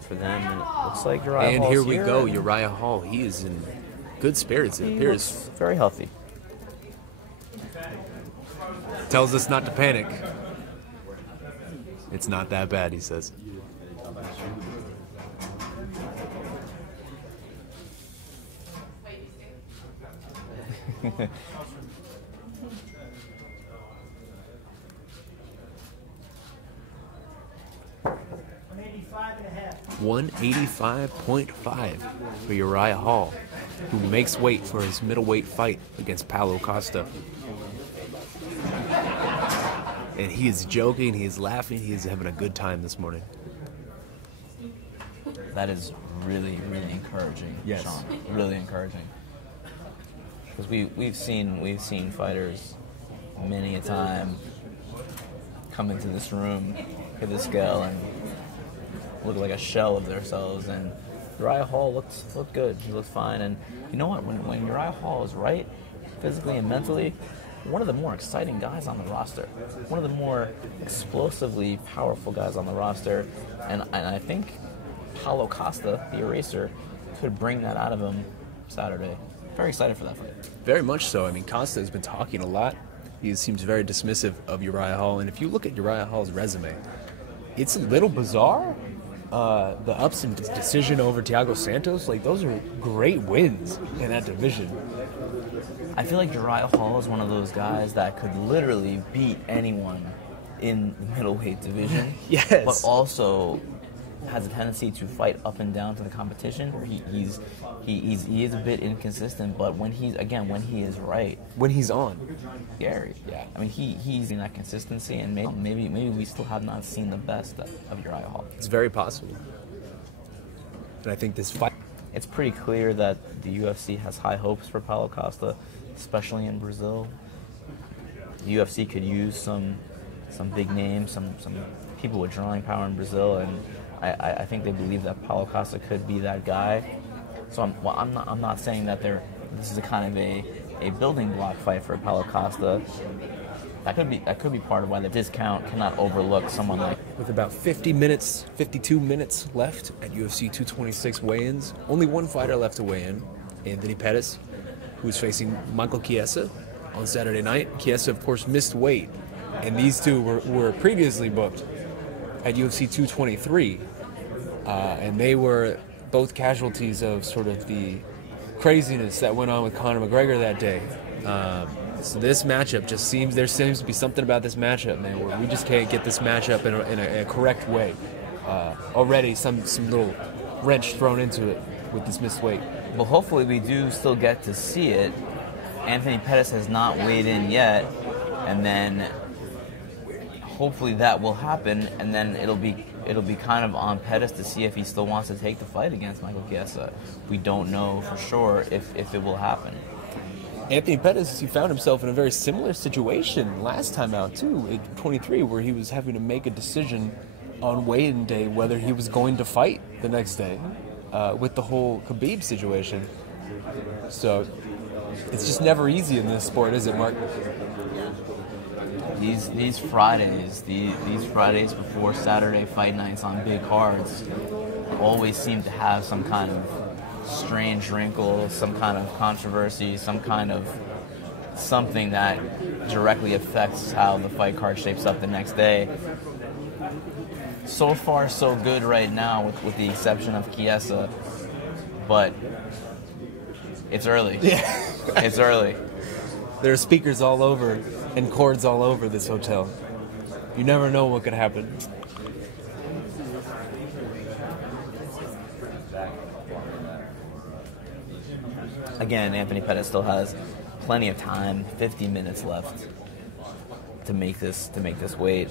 for them. And it looks like Uriah Hall's and here we go, and Uriah Hall. He is in good spirits, it appears. Very healthy. Tells us not to panic. It's not that bad, he says. $185.5 for Uriah Hall, who makes weight for his middleweight fight against Paulo Costa. And he is joking, he is laughing, he is having a good time this morning. That is really, really encouraging, yes. Sean. Really encouraging. Because we've seen fighters many a time come into this room, hit the scale, and look like a shell of themselves. And Uriah Hall looked good. He looked fine. And you know what? When Uriah Hall is right, physically and mentally, one of the more exciting guys on the roster. One of the more explosively powerful guys on the roster. And I think Paulo Costa, the eraser, could bring that out of him Saturday. Very excited for that fight. Very much so. I mean, Costa has been talking a lot. He seems very dismissive of Uriah Hall. And if you look at Uriah Hall's resume, it's a little bizarre. The ups and decision over Thiago Santos, like, those are great wins in that division. I feel like Uriah Hall is one of those guys that could literally beat anyone in the middleweight division. Yes. But also has a tendency to fight up and down to the competition. He is a bit inconsistent, but when he is right, When he's on. scary. Yeah. I mean, he's in that consistency, and maybe we still have not seen the best of Uriah Hall. It's very possible. And I think this fight... It's pretty clear that the UFC has high hopes for Paulo Costa, especially in Brazil. The UFC could use some big names, some people with drawing power in Brazil, and I think they believe that Paulo Costa could be that guy. So I'm not saying that this is a kind of a building block fight for Paulo Costa. That could be part of why the discount cannot overlook someone like. With about 52 minutes left at UFC 226 weigh-ins, only one fighter left to weigh in, Anthony Pettis, who's facing Michael Chiesa on Saturday night. Chiesa, of course, missed weight, and these two were previously booked at UFC 223, and they were both casualties of sort of the craziness that went on with Conor McGregor that day. So this matchup there seems to be something about this matchup, man, where we just can't get this matchup in a correct way. Already some little wrench thrown into it with this missed weight. Well, hopefully we do still get to see it Anthony Pettis has not weighed in yet, and then hopefully that will happen, and then it'll be kind of on Pettis to see if he still wants to take the fight against Michael Chiesa. We don't know for sure if it will happen. Anthony Pettis, he found himself in a very similar situation last time out too, at 23, where he was having to make a decision on weigh-in day whether he was going to fight the next day with the whole Khabib situation. So it's just never easy in this sport, is it, Mark? These Fridays, these Fridays before Saturday fight nights on big cards always seem to have some kind of strange wrinkle, some kind of controversy, some kind of something that directly affects how the fight card shapes up the next day. So far, so good right now, with the exception of Chiesa, but it's early. Yeah. It's early. There are speakers all over and cords all over this hotel. You never know what could happen. Again, Anthony Pettis still has plenty of time, 50 minutes left to make this weight.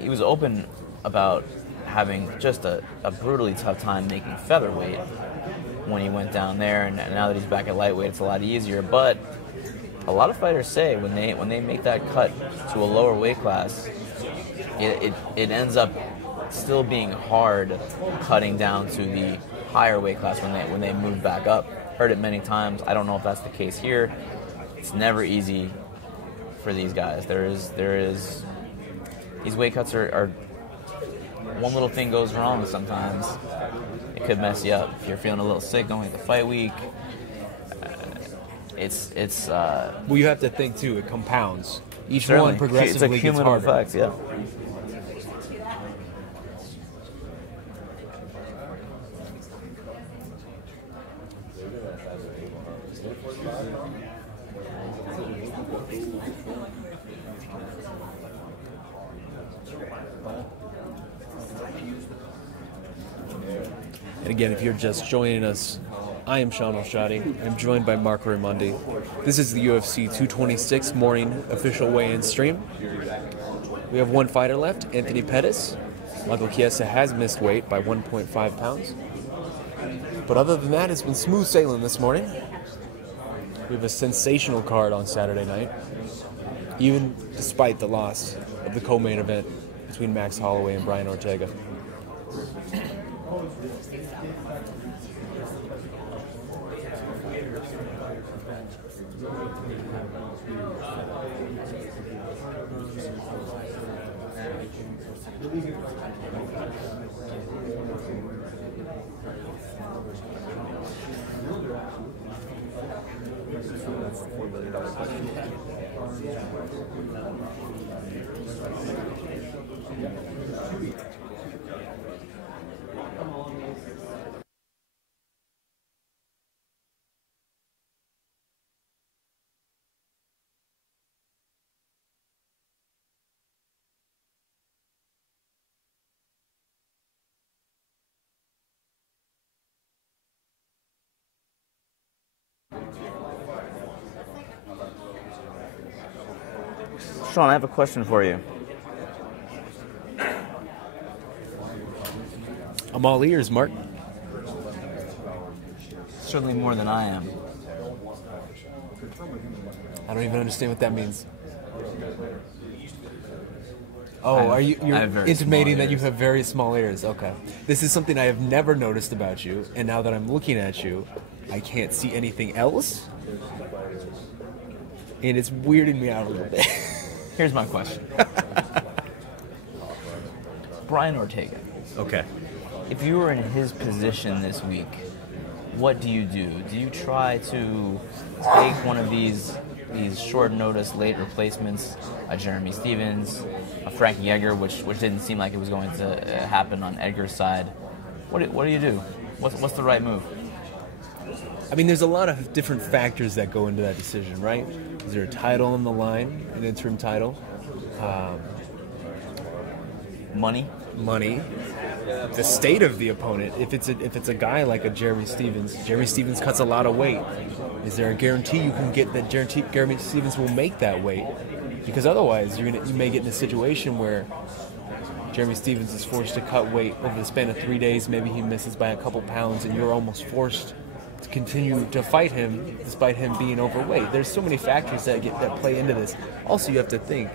He was open about having just a brutally tough time making featherweight when he went down there, and now that he's back at lightweight, it's a lot easier. But a lot of fighters say when they make that cut to a lower weight class, it ends up still being hard cutting down to the higher weight class when they move back up. Heard it many times. I don't know if that's the case here. It's never easy for these guys. There is these weight cuts are one little thing goes wrong sometimes. It could mess you up. If you're feeling a little sick going into fight week, it's well, you have to think too, it compounds. Each certainly one progressively it's a gets cumulative harder. effect, yeah. And again, if you're just joining us, I am Sean Alshadi. I'm joined by Mark Raimondi. This is the UFC 226 morning official weigh-in stream. We have one fighter left, Anthony Pettis. Michael Chiesa has missed weight by 1.5 pounds. But other than that, it's been smooth sailing this morning. We have a sensational card on Saturday night, even despite the loss of the co-main event between Max Holloway and Brian Ortega. Sean, I have a question for you. I'm all ears, Mark. Certainly more than I am. I don't even understand what that means. Oh, you're intimating that you have very small ears. Okay. This is something I have never noticed about you, and now that I'm looking at you, I can't see anything else. And it's weirding me out a little bit. Here's my question. Brian Ortega. Okay. If you were in his position this week, what do you do? Do you try to take one of these short notice late replacements, a Jeremy Stevens, a Frankie Edgar, which didn't seem like it was going to happen on Edgar's side? What do you do? What's the right move? I mean, there's a lot of different factors that go into that decision, right? Is there a title on the line, an interim title? Money. the state of the opponent. If it's a guy like a Jeremy Stephens cuts a lot of weight. Is there a guarantee you can get that Jeremy Stephens will make that weight? Because otherwise, you may get in a situation where Jeremy Stephens is forced to cut weight over the span of 3 days. Maybe he misses by a couple pounds, and you're almost forced to continue to fight him despite him being overweight. There's so many factors that play into this. Also, you have to think,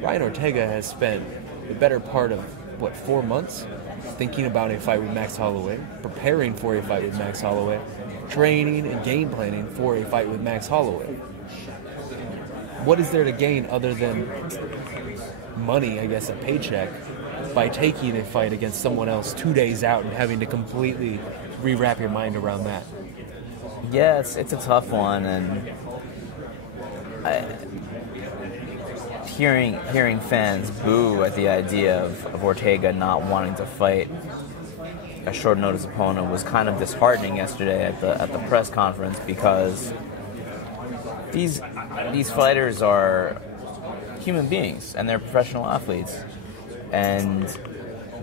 Brian Ortega has spent the better part of, 4 months thinking about a fight with Max Holloway, preparing for a fight with Max Holloway, training and game planning for a fight with Max Holloway. What is there to gain other than money, I guess, a paycheck, by taking a fight against someone else 2 days out and having to completely rewrap your mind around that? Yeah, it's a tough one, and hearing fans boo at the idea of Ortega not wanting to fight a short notice opponent was kind of disheartening yesterday at the press conference, because these fighters are human beings and they're professional athletes, and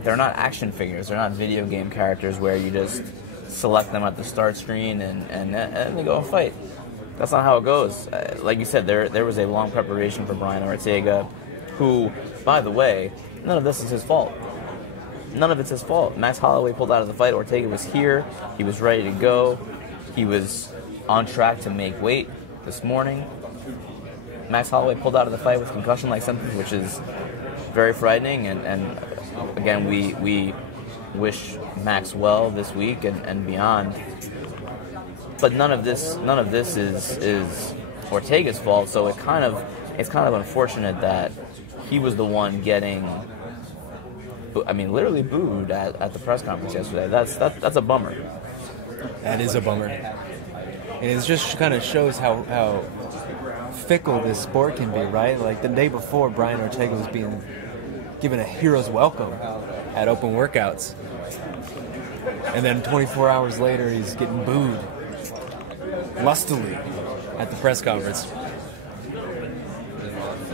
they're not action figures. They're not video game characters where you just select them at the start screen and they go and fight. That's not how it goes. Like you said, there was a long preparation for Brian Ortega, who, by the way, none of this is his fault. None of it's his fault. Max Holloway pulled out of the fight. Ortega was here. He was ready to go. He was on track to make weight this morning. Max Holloway pulled out of the fight with concussion-like symptoms, which is very frightening. And again, we wish Max well this week and beyond. But none of this is Ortega's fault. So it's kind of unfortunate that he was the one getting, literally booed at the press conference yesterday. That's a bummer. That is a bummer. And it just kind of shows how fickle this sport can be, right? Like the day before, Brian Ortega was being given a hero's welcome at open workouts. And then 24 hours later, he's getting booed lustily at the press conference.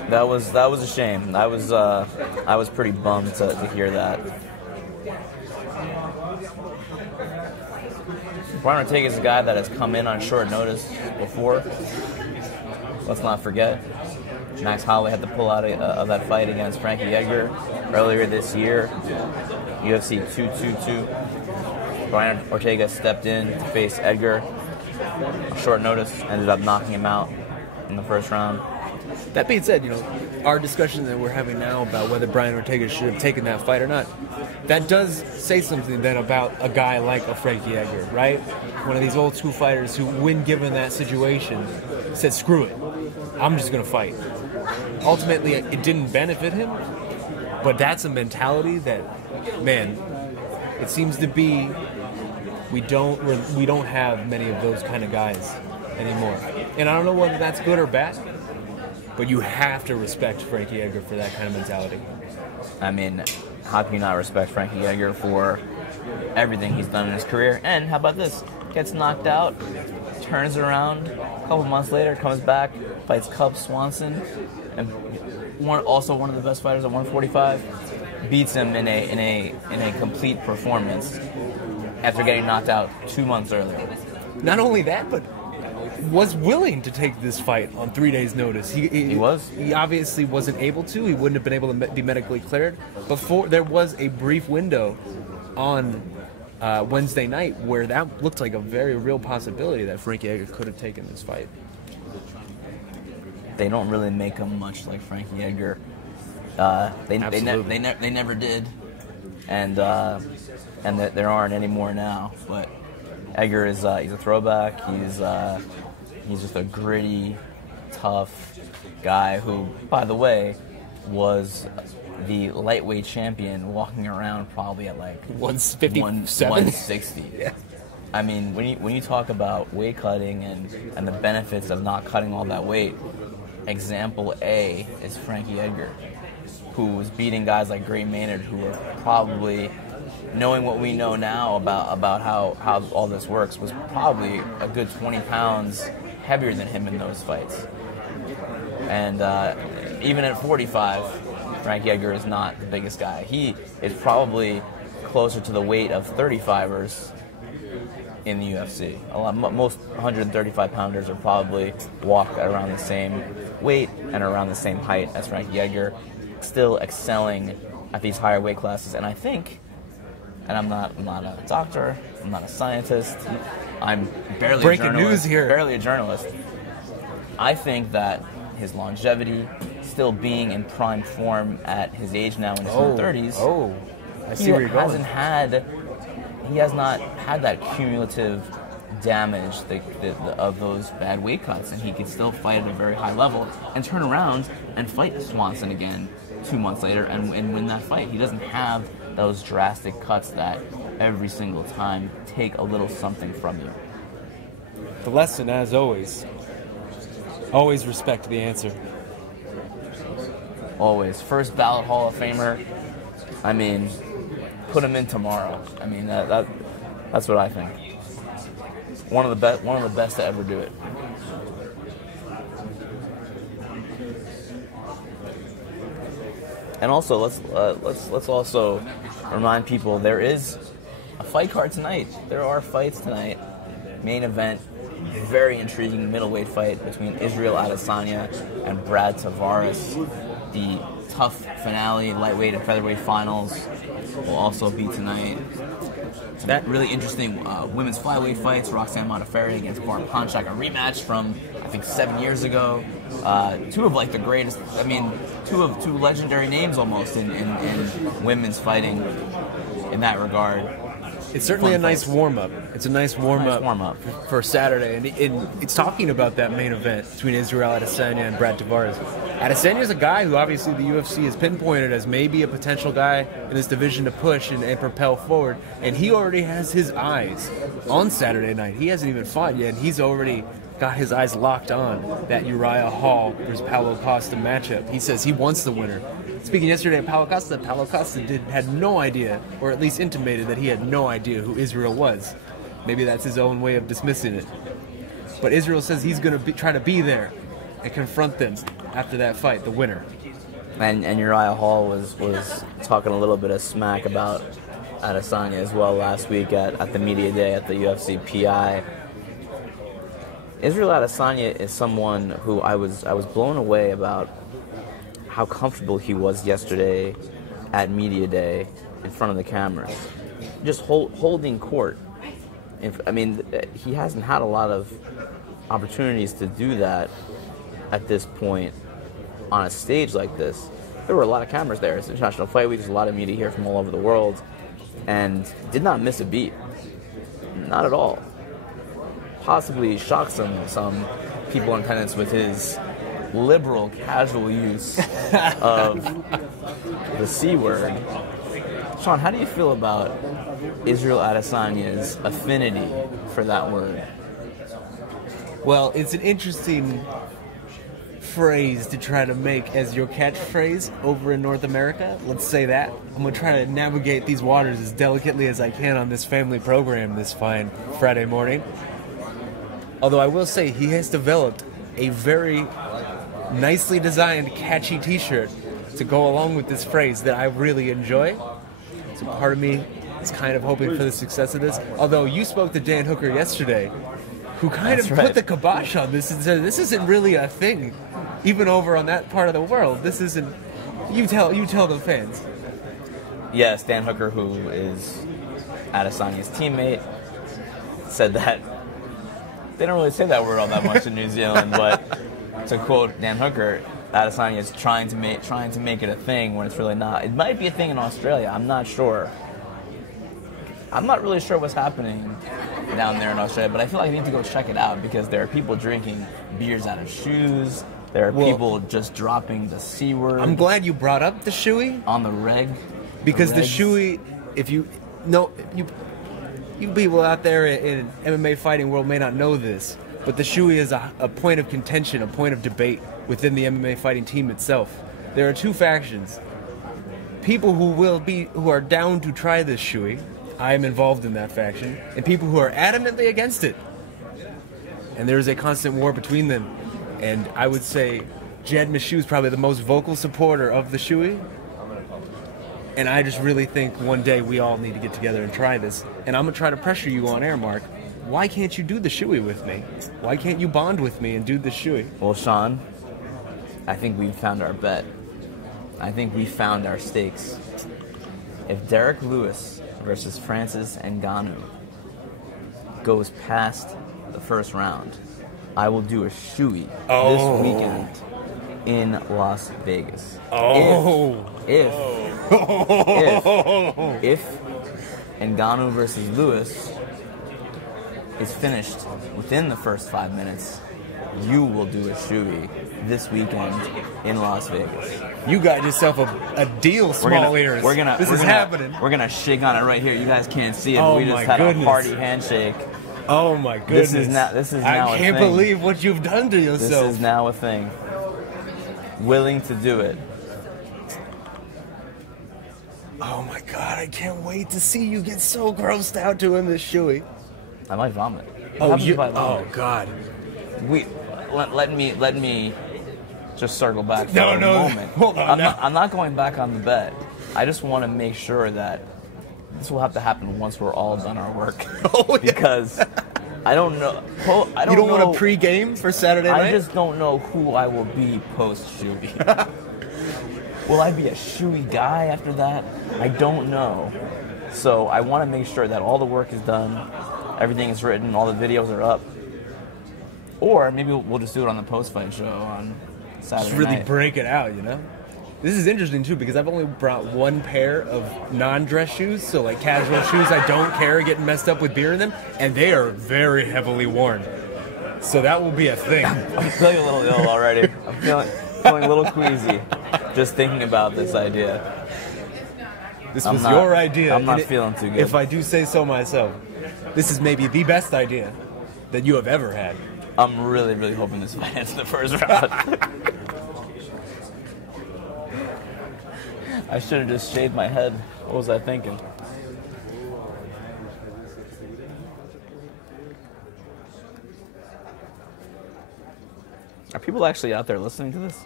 That was a shame. I was pretty bummed to hear that. Brian Ortega is a guy that has come in on short notice before. Let's not forget, Max Holloway had to pull out of that fight against Frankie Edgar earlier this year, UFC 222. Brian Ortega stepped in to face Edgar on short notice, ended up knocking him out in the first round. That being said, our discussion that we're having now about whether Brian Ortega should have taken that fight or not, that does say something then about a guy like a Frankie Edgar, right? One of these old school fighters who, when given that situation, said, screw it, I'm just going to fight. Ultimately, it didn't benefit him, but that's a mentality that, man, it seems to be we don't have many of those kind of guys anymore. And I don't know whether that's good or bad, but you have to respect Frankie Edgar for that kind of mentality. How can you not respect Frankie Edgar for everything he's done in his career? And how about this? Gets knocked out, turns around, a couple months later, comes back, fights Cub Swanson, and also one of the best fighters at 145, beats him in a complete performance after getting knocked out 2 months earlier. Not only that, but was willing to take this fight on 3 days' notice. He was. He obviously wasn't able to. He wouldn't have been able to be medically cleared. Before there was a brief window on Wednesday night where that looked like a very real possibility that Frankie Edgar could have taken this fight. They don't really make him much like Frankie Edgar. They never did, and there aren't any more now. But Edgar is he's a throwback. He's just a gritty, tough guy who, by the way, was the lightweight champion, walking around probably at like 157, 160. Yeah. When you talk about weight cutting and the benefits of not cutting all that weight, example A is Frankie Edgar, who was beating guys like Gray Maynard, who were probably, knowing what we know now about how all this works, was probably a good 20 pounds heavier than him in those fights. And even at 45, Frankie Edgar is not the biggest guy. He is probably closer to the weight of 35ers in the UFC. Most 135-pounders are probably walk at around the same weight and around the same height as Frankie Edgar, still excelling at these higher weight classes. And I think, and I'm not a doctor, I'm not a scientist, I'm barely Breaking a journalist, news here. barely a journalist. I think that his longevity, still being in prime form at his age now in his mid-30s, I see where you're going. He has not had that cumulative damage of those bad weight cuts, and he can still fight at a very high level and turn around and fight Swanson again 2 months later and win that fight. He doesn't have those drastic cuts that every single time take a little something from you. The lesson, as always respect the answer. Always. First ballot Hall of Famer. I mean, put him in tomorrow. I mean, that's what I think. One of the best to ever do it. And also, let's also remind people there is a fight card tonight. There are fights tonight. Main event, very intriguing middleweight fight between Israel Adesanya and Brad Tavares. The tough finale, lightweight and featherweight finals will also be tonight. That really interesting women's flyweight fights. Roxanne Modafferi against Barb Ponchak, a rematch from I think 7 years ago. Two of like the greatest. I mean, two legendary names almost in women's fighting in that regard. It's certainly a nice warm-up. It's a nice warm-up for Saturday. And it's talking about that main event between Israel Adesanya and Brad Tavares. Adesanya is a guy who obviously the UFC has pinpointed as maybe a potential guy in this division to push and propel forward. And he already has his eyes on Saturday night. He hasn't even fought yet. And he's already got his eyes locked on that Uriah Hall versus Paulo Costa matchup. He says he wants the winner. Speaking yesterday of Paulo Costa had no idea, or at least intimated that he had no idea who Israel was. Maybe that's his own way of dismissing it. But Israel says he's going to try to be there and confront them after that fight, the winner. And Uriah Hall was talking a little bit of smack about Adesanya as well last week at the media day at the UFC PI. Israel Adesanya is someone who I was blown away about how comfortable he was yesterday at media day in front of the cameras, just holding court. I mean, he hasn't had a lot of opportunities to do that at this point on a stage like this. There were a lot of cameras there. It's International Fight Week. There's a lot of media here from all over the world, and did not miss a beat. Not at all. Possibly shocked some people in attendance with his liberal, casual use of the C word. Sean, how do you feel about Israel Adesanya's affinity for that word? Well, it's an interesting phrase to try to make as your catchphrase over in North America. Let's say that. I'm going to try to navigate these waters as delicately as I can on this family program this fine Friday morning. Although I will say he has developed a very nicely designed, catchy t-shirt to go along with this phrase that I really enjoy. So part of me is kind of hoping for the success of this. Although you spoke to Dan Hooker yesterday, who kind of put the kibosh on this and said this isn't really a thing, even over on that part of the world. This isn't. You tell the fans. Yes, Dan Hooker, who is Adesanya's teammate, said that they don't really say that word all that much in New Zealand, but to quote Dan Hooker, Adesanya is trying to make it a thing when it's really not. It might be a thing in Australia. I'm not sure. I'm not really sure what's happening down there in Australia, but I feel like I need to go check it out because there are people drinking beers out of shoes. There are people just dropping the C word. I'm glad you brought up the shoey on the reg. Because the shoey, if you people out there in MMA fighting world may not know this, but the shoey is a point of contention, a point of debate within the MMA fighting team itself. There are two factions. People who are down to try this shoey. I am involved in that faction, and people who are adamantly against it. And there is a constant war between them. And I would say Jed Meshew is probably the most vocal supporter of the shoey. And I just really think one day we all need to get together and try this. And I'm going to try to pressure you on air, Mark. Why can't you do the shoey with me? Why can't you bond with me and do the shoey? Well, Sean, I think we've found our bet. I think we found our stakes. If Derek Lewis versus Francis Ngannou goes past the first round, I will do a shoey this weekend in Las Vegas. If Ngannou versus Lewis is finished within the first 5 minutes, you will do a shoey this weekend in Las Vegas. You got yourself a deal, small ears. This is happening. We're gonna shake on it right here. You guys can't see it, but we just had a party handshake. Oh my goodness! This is now I can't believe what you've done to yourself. This is now a thing. Willing to do it. Oh my God! I can't wait to see you get so grossed out doing this shoey. I might vomit. Oh God! Let me just circle back for a No. moment. Hold on. I'm not going back on the bet. I just want to make sure that this will have to happen once we're all done our work. Because I don't know. You don't want to pre-game for Saturday night? I just don't know who I will be post-shoey. Will I be a shoey guy after that? I don't know. So I want to make sure that all the work is done, everything is written, all the videos are up. Or maybe we'll just do it on the post-fight show on Saturday Just really night. break it out, you know? This is interesting, too, because I've only brought one pair of non-dress shoes, so like casual shoes I don't care getting messed up with beer in them, and they are very heavily worn. So that will be a thing. I'm feeling a little ill already. I'm feeling a little queasy just thinking about this idea. This was your idea. I'm not feeling too good. If I do say so myself, this is maybe the best idea that you have ever had. I'm really, really hoping this fight ends in the first round. I should have just shaved my head. What was I thinking? Are people actually out there listening to this?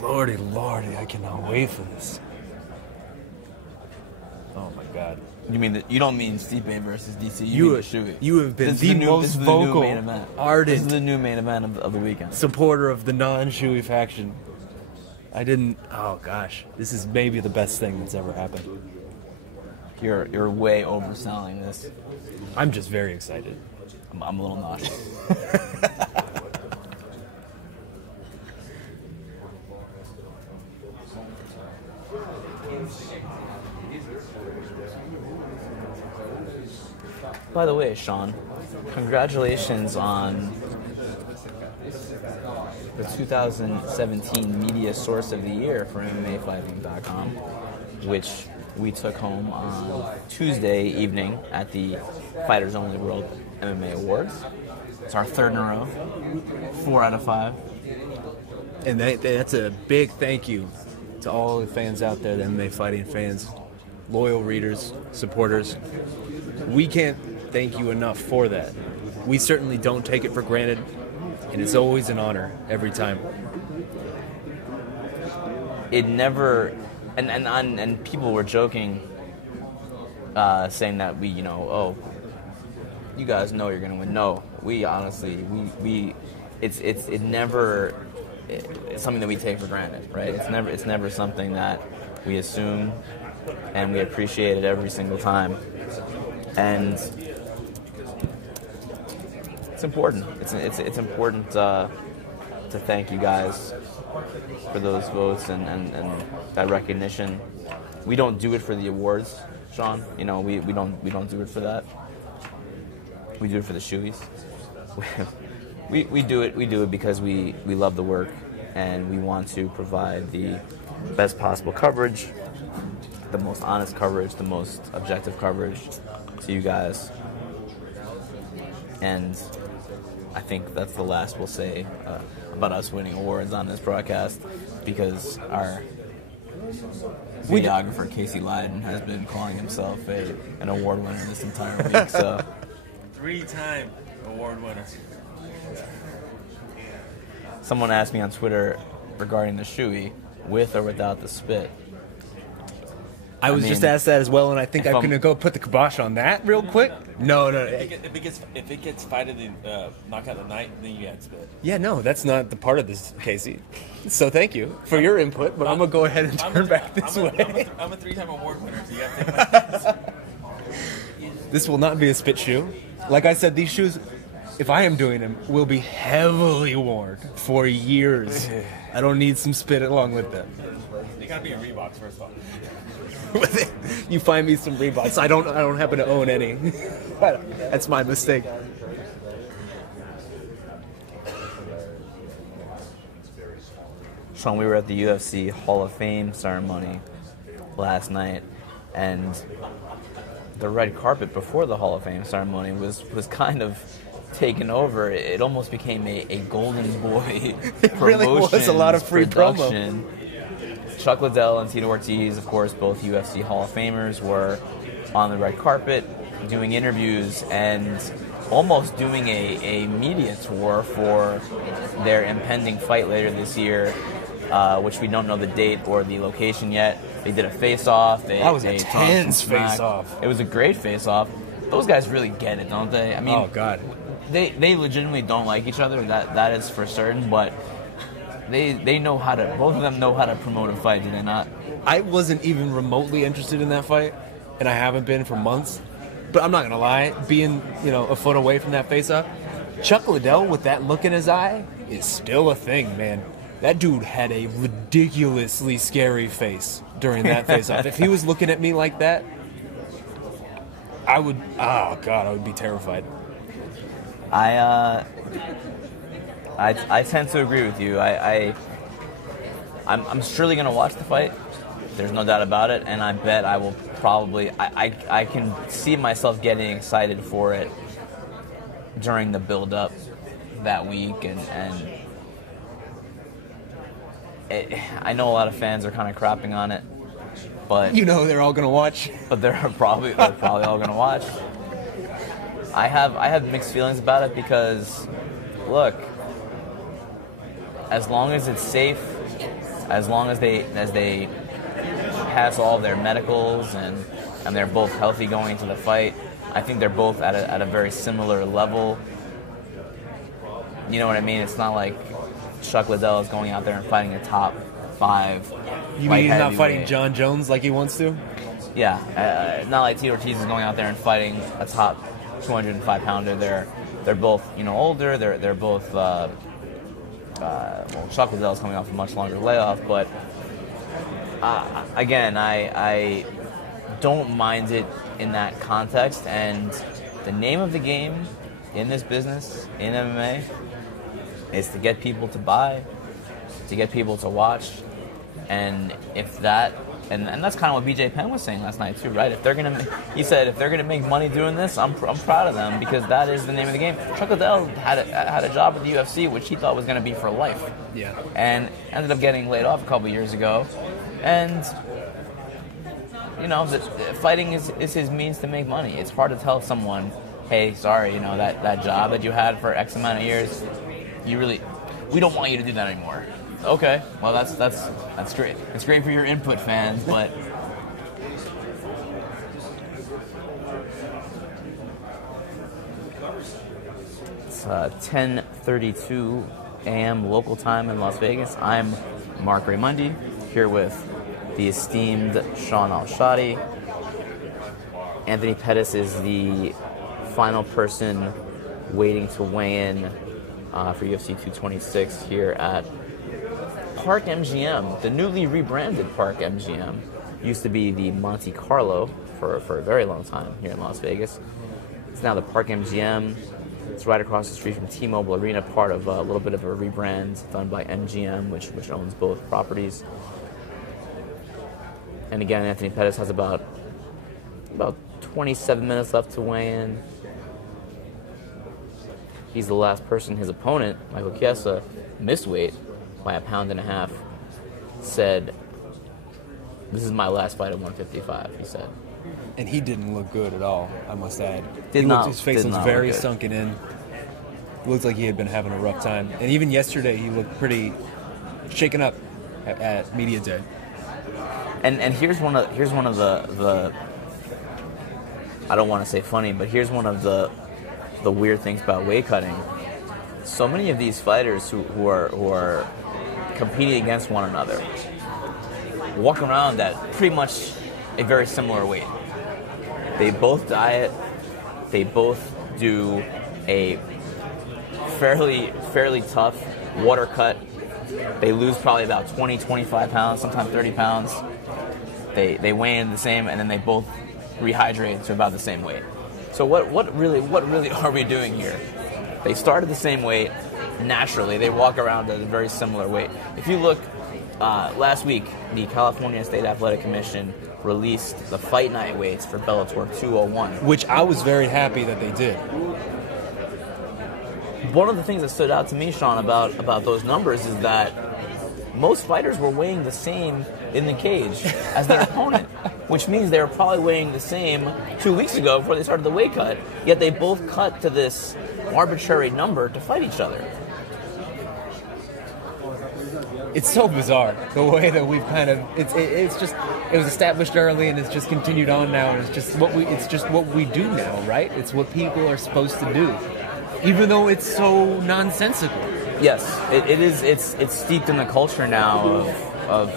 Lordy, I cannot wait for this. Oh my God. You mean you don't mean Stipe versus DC? You have been the most vocal artist. This is the new main event of the weekend. Supporter of the non-shoey faction. Oh gosh, this is maybe the best thing that's ever happened. You're way overselling this. I'm just very excited. I'm a little nauseous. By the way, Sean, congratulations on the 2017 Media Source of the Year for MMAfighting.com, which we took home on Tuesday evening at the Fighters Only World MMA Awards. It's our third in a row, 4 out of 5. And that's a big thank you to all the fans out there, the MMA fighting fans, loyal readers, supporters. We can't thank you enough for that. We certainly don't take it for granted, and it's always an honor every time. It never, and people were joking, saying that you guys know you're gonna win. No, we honestly, it's something that we take for granted, right? It's never something that we assume, and we appreciate it every single time. And it's important. It's important to thank you guys for those votes and that recognition. We don't do it for the awards, Sean. We don't do it for that. We do it for the shoeys. we do it because we love the work, and we want to provide the best possible coverage, the most honest coverage, the most objective coverage to you guys. And I think that's the last we'll say about us winning awards on this broadcast, because our videographer Casey Lyden has been calling himself an award winner this entire week. So 3-time award winner. Someone asked me on Twitter regarding the shoey, with or without the spit. I was just asked that as well, and I think I'm going to go put the kibosh on that real quick. No. If it gets fight of the knockout of the night, then you got spit. Yeah, no, that's not the part of this, Casey. So thank you for your input, but I'm going to go ahead and turn back this way. I'm a 3-time award winner, so you got to take my chance. This will not be a spit shoe. Like I said, these shoes, if I am doing them, will be heavily worn for years. I don't need some spit along with them. They got to be in Reeboks, first of all. You find me some Reeboks. I don't happen to own any. That's my mistake. Sean, we were at the UFC Hall of Fame ceremony last night, and the red carpet before the Hall of Fame ceremony was kind of taken over. It almost became a Golden Boy It really was a lot of free production. Promo. Chuck Liddell and Tito Ortiz, of course, both UFC Hall of Famers, were on the red carpet doing interviews and almost doing a media tour for their impending fight later this year, which we don't know the date or the location yet. They did a face-off. That was a tense face-off. It was a great face-off. Those guys really get it, don't they? I mean, oh, God. They legitimately don't like each other. That is for certain, but They know how to. Both of them know how to promote a fight, do they not? I wasn't even remotely interested in that fight, and I haven't been for months. But I'm not gonna lie, being a foot away from that face-off, Chuck Liddell with that look in his eye is still a thing, man. That dude had a ridiculously scary face during that face-off. If he was looking at me like that, I would. Oh God, I would be terrified. I tend to agree with you. I'm surely going to watch the fight. There's no doubt about it, and I bet I will probably. I can see myself getting excited for it during the build-up that week, and I know a lot of fans are kind of crapping on it, but they're all going to watch. But they're probably all going to watch. I have mixed feelings about it because, look. As long as it's safe, as long as they pass all their medicals and they're both healthy going into the fight, I think they're both at a very similar level. You know what I mean? It's not like Chuck Liddell is going out there and fighting a top 5. You mean he's not fighting John Jones like he wants to? Yeah, not like Tito Ortiz is going out there and fighting a top 205-pounder. They're both older. They're both. Chuck Liddell is coming off a much longer layoff, but again, I don't mind it in that context. And the name of the game in this business, in MMA, is to get people to buy, to get people to watch, and if that. And that's kind of what BJ Penn was saying last night too, right? He said if they're gonna make money doing this, I'm proud of them because that is the name of the game. Chuck Liddell had a job at the UFC, which he thought was gonna be for life. Yeah. And ended up getting laid off a couple years ago, and fighting is his means to make money. It's hard to tell someone, hey, sorry, that job that you had for X amount of years, we don't want you to do that anymore. Okay, well that's great. It's great for your input, fans, but it's 10:32 a.m. local time in Las Vegas. I'm Mark Raymundi here with the esteemed Sean Al-Shadi. Anthony Pettis is the final person waiting to weigh in for UFC 226 here at Park MGM, the newly rebranded Park MGM. Used to be the Monte Carlo for a very long time here in Las Vegas. It's now the Park MGM. It's right across the street from T-Mobile Arena, part of a little bit of a rebrand done by MGM, which owns both properties. And again, Anthony Pettis has about 27 minutes left to weigh in. He's the last person. His opponent, Michael Chiesa, missed weight by 1.5 pounds, said, "This is my last fight at 155," he said. And he didn't look good at all, I must add. His face did was not very look good. sunken in. looked like he had been having a rough time. And even yesterday, he looked pretty shaken up at media day. And here's one of the I don't want to say funny, but here's one of the weird things about weight cutting. So many of these fighters who are competing against one another walk around at pretty much a very similar weight. They both diet. They both do a fairly tough water cut. They lose probably about 20, 25 pounds, sometimes 30 pounds. They weigh in the same, and then they both rehydrate to about the same weight. So what really are we doing here? They started the same weight. Naturally, they walk around at a very similar weight. If you look, last week, the California State Athletic Commission released the fight night weights for Bellator 201. Which I was very happy that they did. One of the things that stood out to me, Sean, about those numbers is that most fighters were weighing the same in the cage as their opponent, which means they were probably weighing the same 2 weeks ago before they started the weight cut, yet they both cut to this arbitrary number to fight each other. It's so bizarre the way that we've kind of it was established early and it's just continued on now, and it's just what we do now, right? It's what people are supposed to do, even though it's so nonsensical. Yes, it is. It's steeped in the culture now of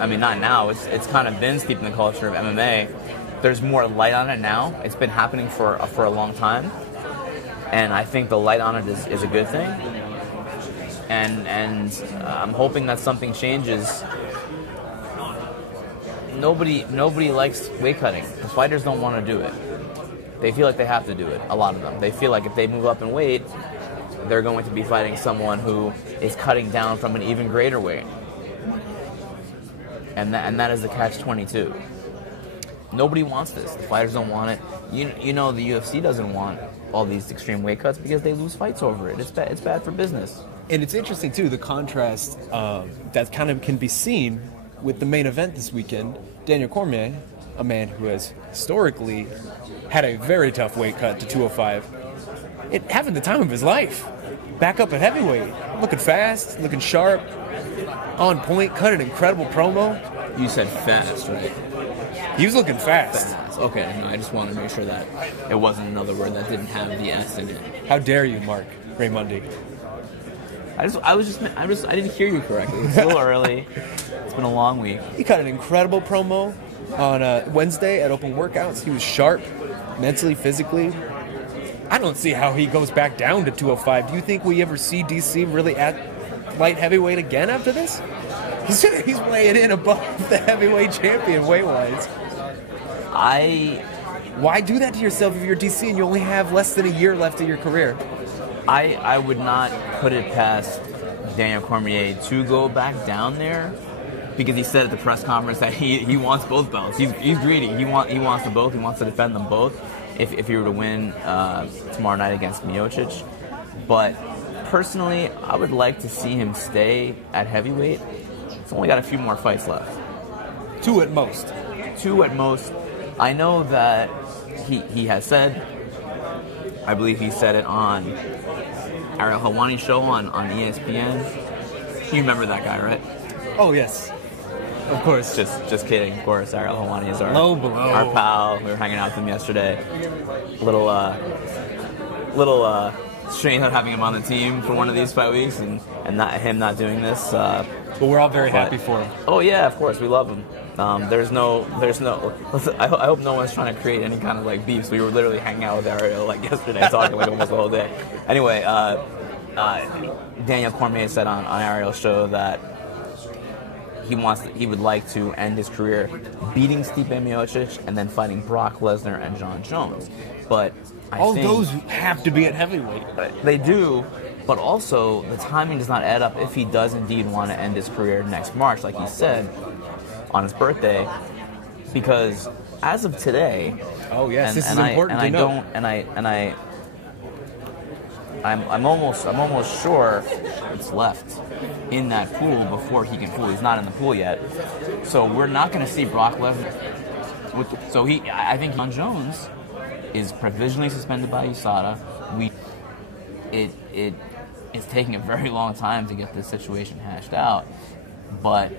I mean, not now. It's kind of been steeped in the culture of MMA. There's more light on it now. It's been happening for a long time, and I think the light on it is a good thing. And I'm hoping that something changes. Nobody likes weight cutting. The fighters don't want to do it. They feel like they have to do it. A lot of them. They feel like if they move up in weight, they're going to be fighting someone who is cutting down from an even greater weight. And that is the catch-22. Nobody wants this. The fighters don't want it. You know the UFC doesn't want all these extreme weight cuts because they lose fights over it. It's bad for business. And it's interesting, too, the contrast that kind of can be seen with the main event this weekend. Daniel Cormier, a man who has historically had a very tough weight cut to 205, having the time of his life. Back up at heavyweight. Looking fast, looking sharp, on point, cut an incredible promo. You said fast, right? He was looking fast. Okay, no, I just wanted to make sure that it wasn't another word that didn't have the S in it. How dare you, Mark Raymundi? I didn't hear you correctly. It's a little early. It's been a long week. He cut an incredible promo on Wednesday at Open Workouts. He was sharp, mentally, physically. I don't see how he goes back down to 205. Do you think we ever see DC really at light heavyweight again after this? He's weighing in above the heavyweight champion weight-wise. Why do that to yourself if you're DC and you only have less than a year left of your career? I would not put it past Daniel Cormier to go back down there, because he said at the press conference that he wants both belts. He's greedy. He wants them both. He wants to defend them both if he were to win tomorrow night against Miocic. But personally, I would like to see him stay at heavyweight. He's only got a few more fights left. Two at most. I know that he has said, I believe he said it on Ariel Helwani's show on ESPN. You remember that guy, right? Oh, yes. Of course. Just kidding. Of course, Ariel Helwani is our pal. We were hanging out with him yesterday. Little strange not having him on the team for one of these 5 weeks and him not doing this. But we're all very happy for him. Oh yeah, of course, we love him. There's no. I hope no one's trying to create any kind of like beefs. We were literally hanging out with Ariel like yesterday, talking like almost the whole day. Anyway, Daniel Cormier said on Ariel's show that he would like to end his career beating Stipe Miocic and then fighting Brock Lesnar and Jon Jones. But all those have to be at heavyweight. They do. But also, the timing does not add up if he does indeed want to end his career next March, like he said on his birthday. Because as of today, this is important to know. I'm almost sure it's left in that pool before he can pool. He's not in the pool yet, so we're not going to see Brock Lesnar. I think Jon Jones is provisionally suspended by USADA. it is taking a very long time to get this situation hashed out. But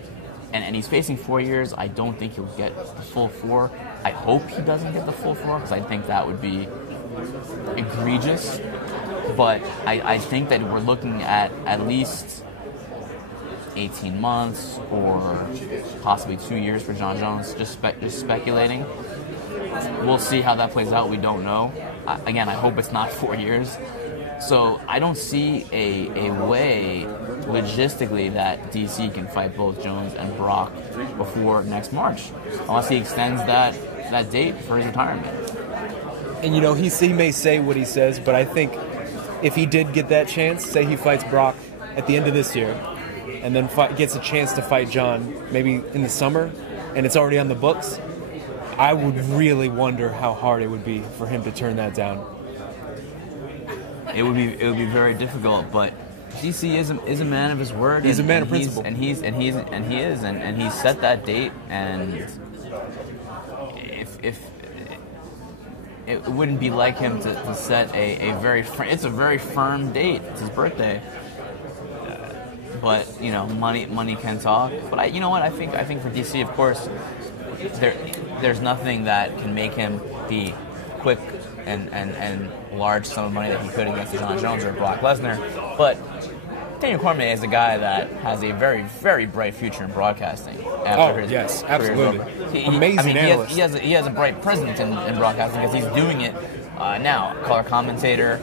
and he's facing 4 years. I don't think he'll get the full 4. I hope he doesn't get the full 4 because I think that would be egregious. But I think that we're looking at least 18 months or possibly 2 years for Jon Jones. Just speculating. We'll see how that plays out. We don't know. Again, I hope it's not 4 years. So I don't see a way logistically that DC can fight both Jones and Brock before next March, unless he extends that date for his retirement. And he may say what he says, but I think if he did get that chance, say he fights Brock at the end of this year, and then gets a chance to fight Jon maybe in the summer, and it's already on the books, I would really wonder how hard it would be for him to turn that down. It would be very difficult, but DC is a man of his word. He's a man of principle, and he set that date. And if it wouldn't be like him to set a very it's a very firm date. It's his birthday, but money can talk. But you know what? I think for DC, of course, there's nothing that can make him be quick and large sum of money that he could against Jon Jones or Brock Lesnar. But Daniel Cormier is a guy that has a very, very bright future in broadcasting. Yes, absolutely. Amazing analyst. He has a bright presence in broadcasting because he's doing it now. Color commentator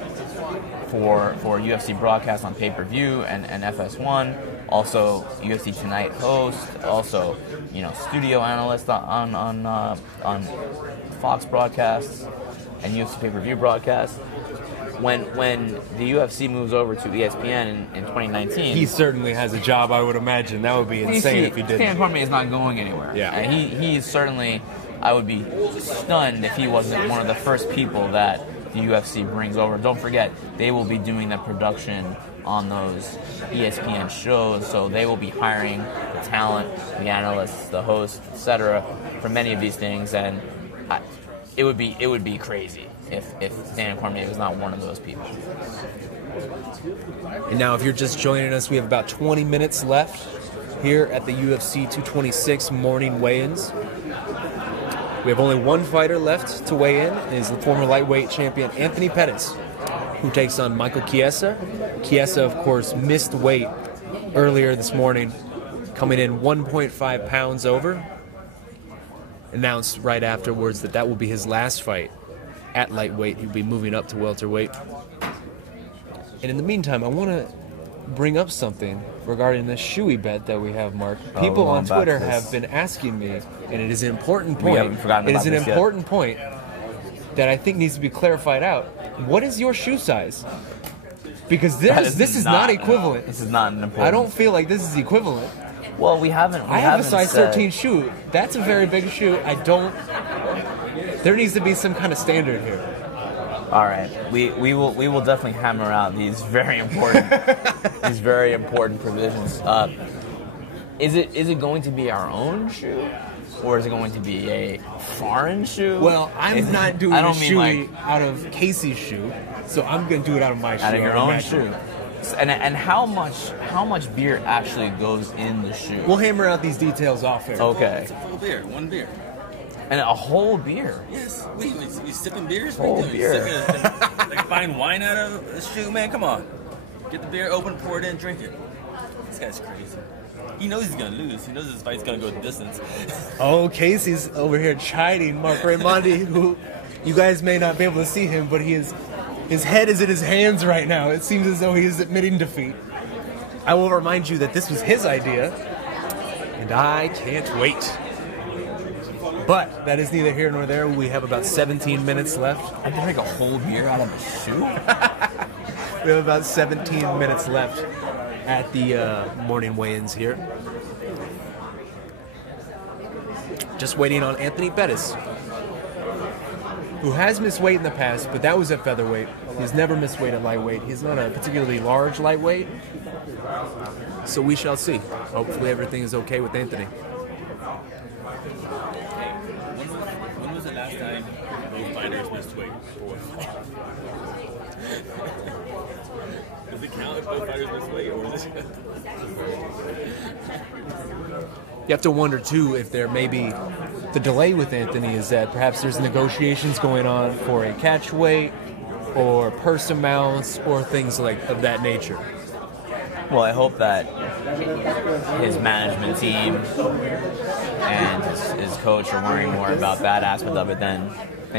for UFC broadcasts on pay-per-view and FS1. Also, UFC Tonight host. Also, studio analyst on Fox broadcasts and UFC pay-per-view broadcasts. When the UFC moves over to ESPN in 2019, he certainly has a job. I would imagine that would be insane if he didn't. Daniel Cormier is not going anywhere. Yeah, and he is certainly. I would be stunned if he wasn't one of the first people that the UFC brings over. Don't forget, they will be doing the production on those ESPN shows, so they will be hiring the talent, the analysts, the hosts, etc. for many of these things, and it would be crazy if Daniel Cormier was not one of those people. And now, if you're just joining us, we have about 20 minutes left here at the UFC 226 morning weigh-ins. We have only one fighter left to weigh in. It is the former lightweight champion Anthony Pettis, who takes on Michael Chiesa. Chiesa, of course, missed weight earlier this morning, coming in 1.5 pounds over. Announced right afterwards that will be his last fight at lightweight. He'll be moving up to welterweight. And in the meantime, I want to bring up something regarding this shoey bet that we have, Mark. People on Twitter have been asking me, and it is an important point. We haven't forgotten about this important point that I think needs to be clarified out. What is your shoe size? Because this is not equivalent. This is not an important. I don't feel like this is equivalent. Well, I have a size 13 shoe. That's a very big shoe. There needs to be some kind of standard here. All right, we will definitely hammer out these very important provisions. Is it going to be our own shoe, or is it going to be a foreign shoe? Well, I'm not doing a shoe out of Casey's shoe, so I'm going to do it out of my shoe. Out of your own shoe. And how much beer actually goes in the shoe? We'll hammer out these details off air. Okay. It's a full beer, one beer. And a whole beer? Yes. Wait, you sipping beers? Whole beer. Like buying wine out of a shoe, man? Come on. Get the beer open, pour it in, drink it. This guy's crazy. He knows he's going to lose. He knows this fight's going to go the distance. Oh, Casey's over here chiding Mark Raimondi, who you guys may not be able to see him, but his head is in his hands right now. It seems as though he is admitting defeat. I will remind you that this was his idea, and I can't wait. But that is neither here nor there. We have about 17 minutes left. I can drink a whole beer out of a shoe? We have about 17 minutes left at the morning weigh-ins here. Just waiting on Anthony Pettis, who has missed weight in the past, but that was at featherweight. He's never missed weight at lightweight. He's not a particularly large lightweight. So we shall see. Hopefully everything is okay with Anthony. When was the last time both fighters missed weight? Does it count if both fighters missed weight, or is it? You have to wonder, too, if there may be the delay with Anthony is that perhaps there's negotiations going on for a catch weight or purse amounts or things like of that nature. Well, I hope that his management team and his coach are worrying more about that aspect of it than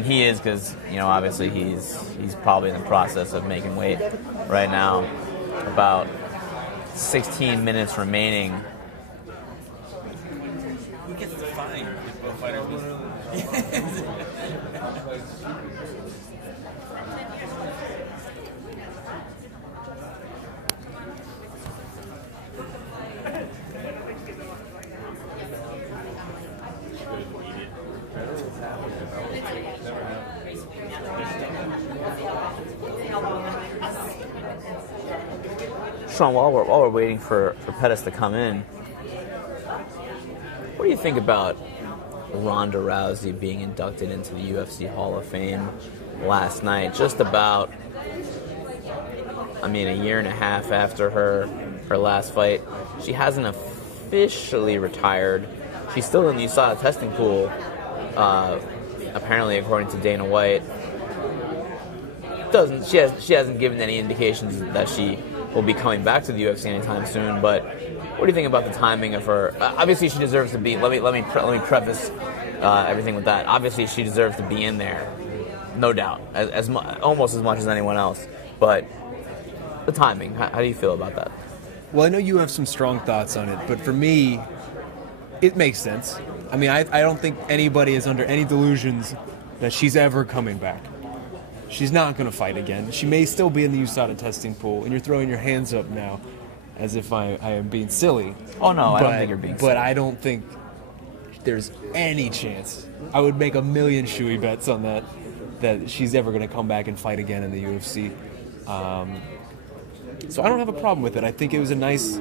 he is, because, you know, obviously he's probably in the process of making weight right now. About 16 minutes remaining. Who gets the fine if both fighters miss? Sean, while we're waiting for Pettis to come in, what do you think about Ronda Rousey being inducted into the UFC Hall of Fame last night? Just about, a year and a half after her last fight. She hasn't officially retired. She's still in the USADA testing pool, apparently, according to Dana White. She hasn't given any indications that she will be coming back to the UFC anytime soon. But what do you think about the timing of her? Obviously, she deserves to be. Let me preface everything with that. Obviously, she deserves to be in there, no doubt, almost as much as anyone else. But the timing, how do you feel about that? Well, I know you have some strong thoughts on it, but for me, it makes sense. I don't think anybody is under any delusions that she's ever coming back. She's not going to fight again. She may still be in the USADA testing pool, and you're throwing your hands up now as if I am being silly. Oh, no, I don't think you're being silly. But I don't think there's any chance. I would make a million shoey bets on that she's ever going to come back and fight again in the UFC. So I don't have a problem with it. I think it was a nice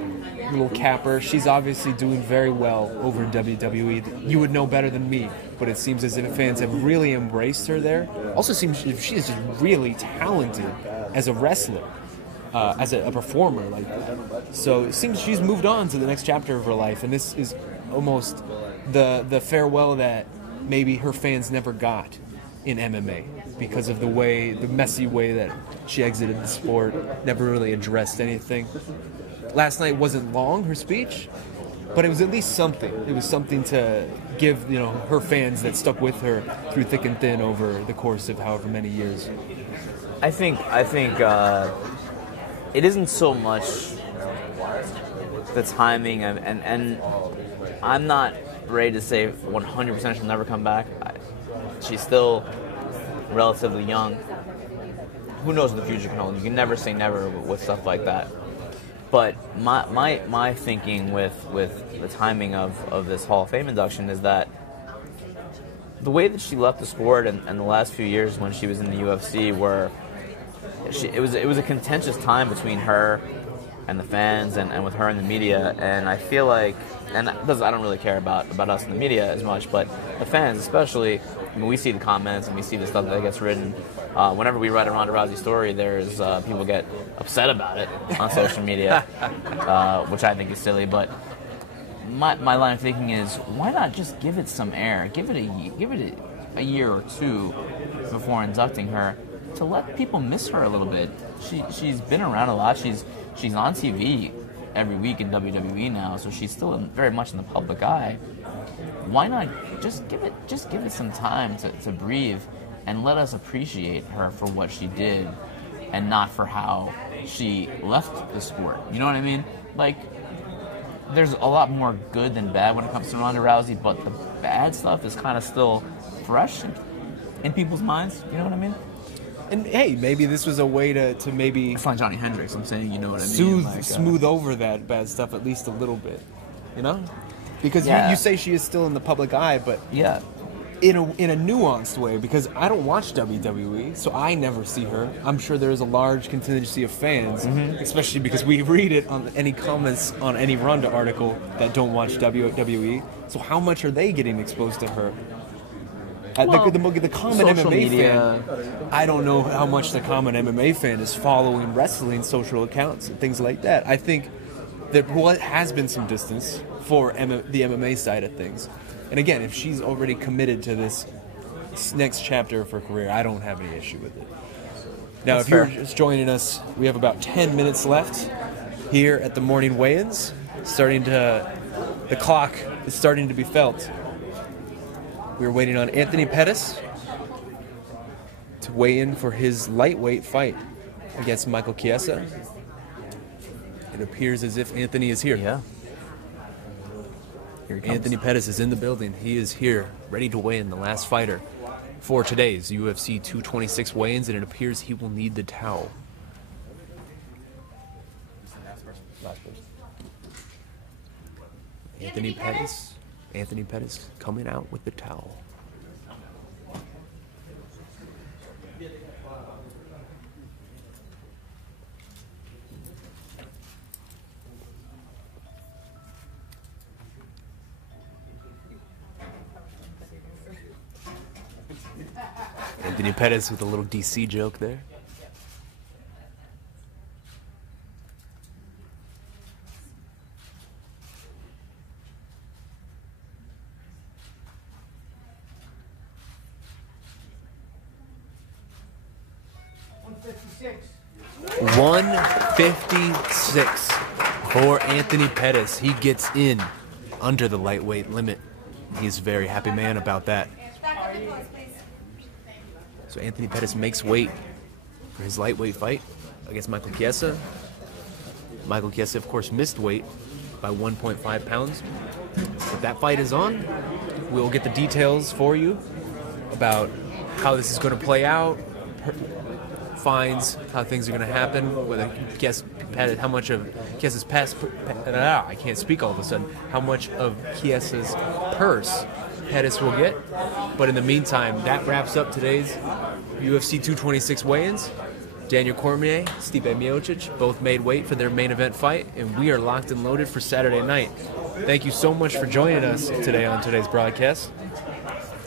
little capper. She's obviously doing very well over in WWE. You would know better than me, but it seems as if fans have really embraced her there. Also seems she is just really talented as a wrestler, as a performer. So it seems she's moved on to the next chapter of her life, and this is almost the farewell that maybe her fans never got in MMA because of the messy way that she exited the sport, never really addressed anything. Last night wasn't long, her speech, but it was at least something. It was something to give, her fans that stuck with her through thick and thin over the course of however many years. I think it isn't so much the timing and I'm not ready to say 100% she'll never come back. She's still relatively young. Who knows what the future can hold? You can never say never with stuff like that. But my thinking with the timing of this Hall of Fame induction is that the way that she left the sport and the last few years when she was in the UFC, where it was a contentious time between her and the fans and with her and the media, and I feel like, and I don't really care about us in the media as much, but the fans especially. We see the comments and we see the stuff that gets written. Whenever we write a Ronda Rousey story, there's people get upset about it on social media, which I think is silly. But my line of thinking is, why not just give it some air? Give it a year or two before inducting her to let people miss her a little bit. She's been around a lot. She's on TV every week in WWE now, so she's still very much in the public eye. Why not just give it some time to breathe and let us appreciate her for what she did and not for how she left the sport. You know what I mean? There's a lot more good than bad when it comes to Ronda Rousey, but the bad stuff is kind of still fresh in people's minds. You know what I mean? And hey, maybe this was a way to maybe... It's like Johnny Hendricks, I'm saying, you know what I mean? Smooth over that bad stuff at least a little bit, Because you say she is still in the public eye, but yeah, in a nuanced way, because I don't watch WWE, so I never see her. I'm sure there is a large contingency of fans, especially because we read it on any comments on any Ronda article that don't watch WWE. So how much are they getting exposed to her? The common social MMA media. fan, I don't know how much the common MMA fan is following wrestling social accounts and things like that. I think there has been some distance for the MMA side of things. And again, if she's already committed to this next chapter of her career, I don't have any issue with it. Now, That's if you're fair. just joining us, we have about 10 minutes left here at the morning weigh-ins. The clock is starting to be felt. We're waiting on Anthony Pettis to weigh in for his lightweight fight against Michael Chiesa. It appears as if Anthony is here. Yeah. Here he comes. Anthony Pettis is in the building. He is here, ready to weigh in, the last fighter for today's UFC 226 weigh-ins, and it appears he will need the towel. Anthony Pettis coming out with the towel. Anthony Pettis with a little DC joke there. $156 for Anthony Pettis. He gets in under the lightweight limit. He's a very happy man about that. So Anthony Pettis makes weight for his lightweight fight against Michael Chiesa. Michael Chiesa, of course, missed weight by 1.5 pounds. But that fight is on. We'll get the details for you about how this is going to play out, fines, how things are going to happen, whether how much of Chiesa's I can't speak all of a sudden, how much of Chiesa's purse Pettis will get. But in the meantime, that wraps up today's UFC 226 weigh-ins. Daniel Cormier, Stipe Miocic both made weight for their main event fight, and we are locked and loaded for Saturday night. Thank you so much for joining us today on today's broadcast.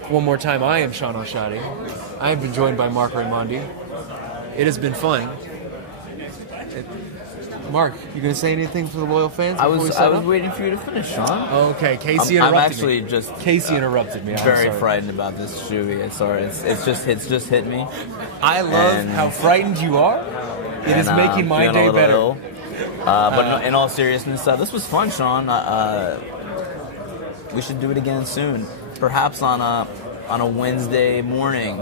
One more time, I am Sean Oshadi. I have been joined by Mark Raimondi. It has been fun. Mark, you going to say anything for the loyal fans? I was waiting for you to finish, Sean. Okay, Casey I'm interrupted actually me. just Casey interrupted me. I'm very sorry. frightened about this shoe. Sorry, it's just hit me. I love how frightened you are. It is making my feeling a day little better. ill. But in all seriousness, this was fun, Sean. We should do it again soon. Perhaps on a Wednesday morning.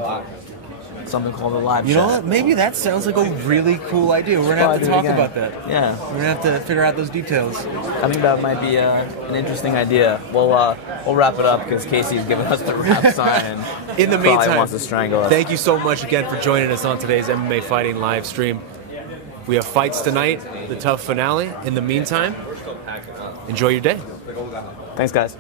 Something called a live You chat. know what? Maybe that sounds like a really cool idea. We're going to have to talk about that. Yeah. We're going to have to figure out those details. I think that might be an interesting idea. We'll wrap it up because Casey's giving us the wrap sign. In the Probably meantime, wants to strangle us. thank you so much again for joining us on today's MMA Fighting live stream. We have fights tonight, the tough finale. In the meantime, enjoy your day. Thanks, guys.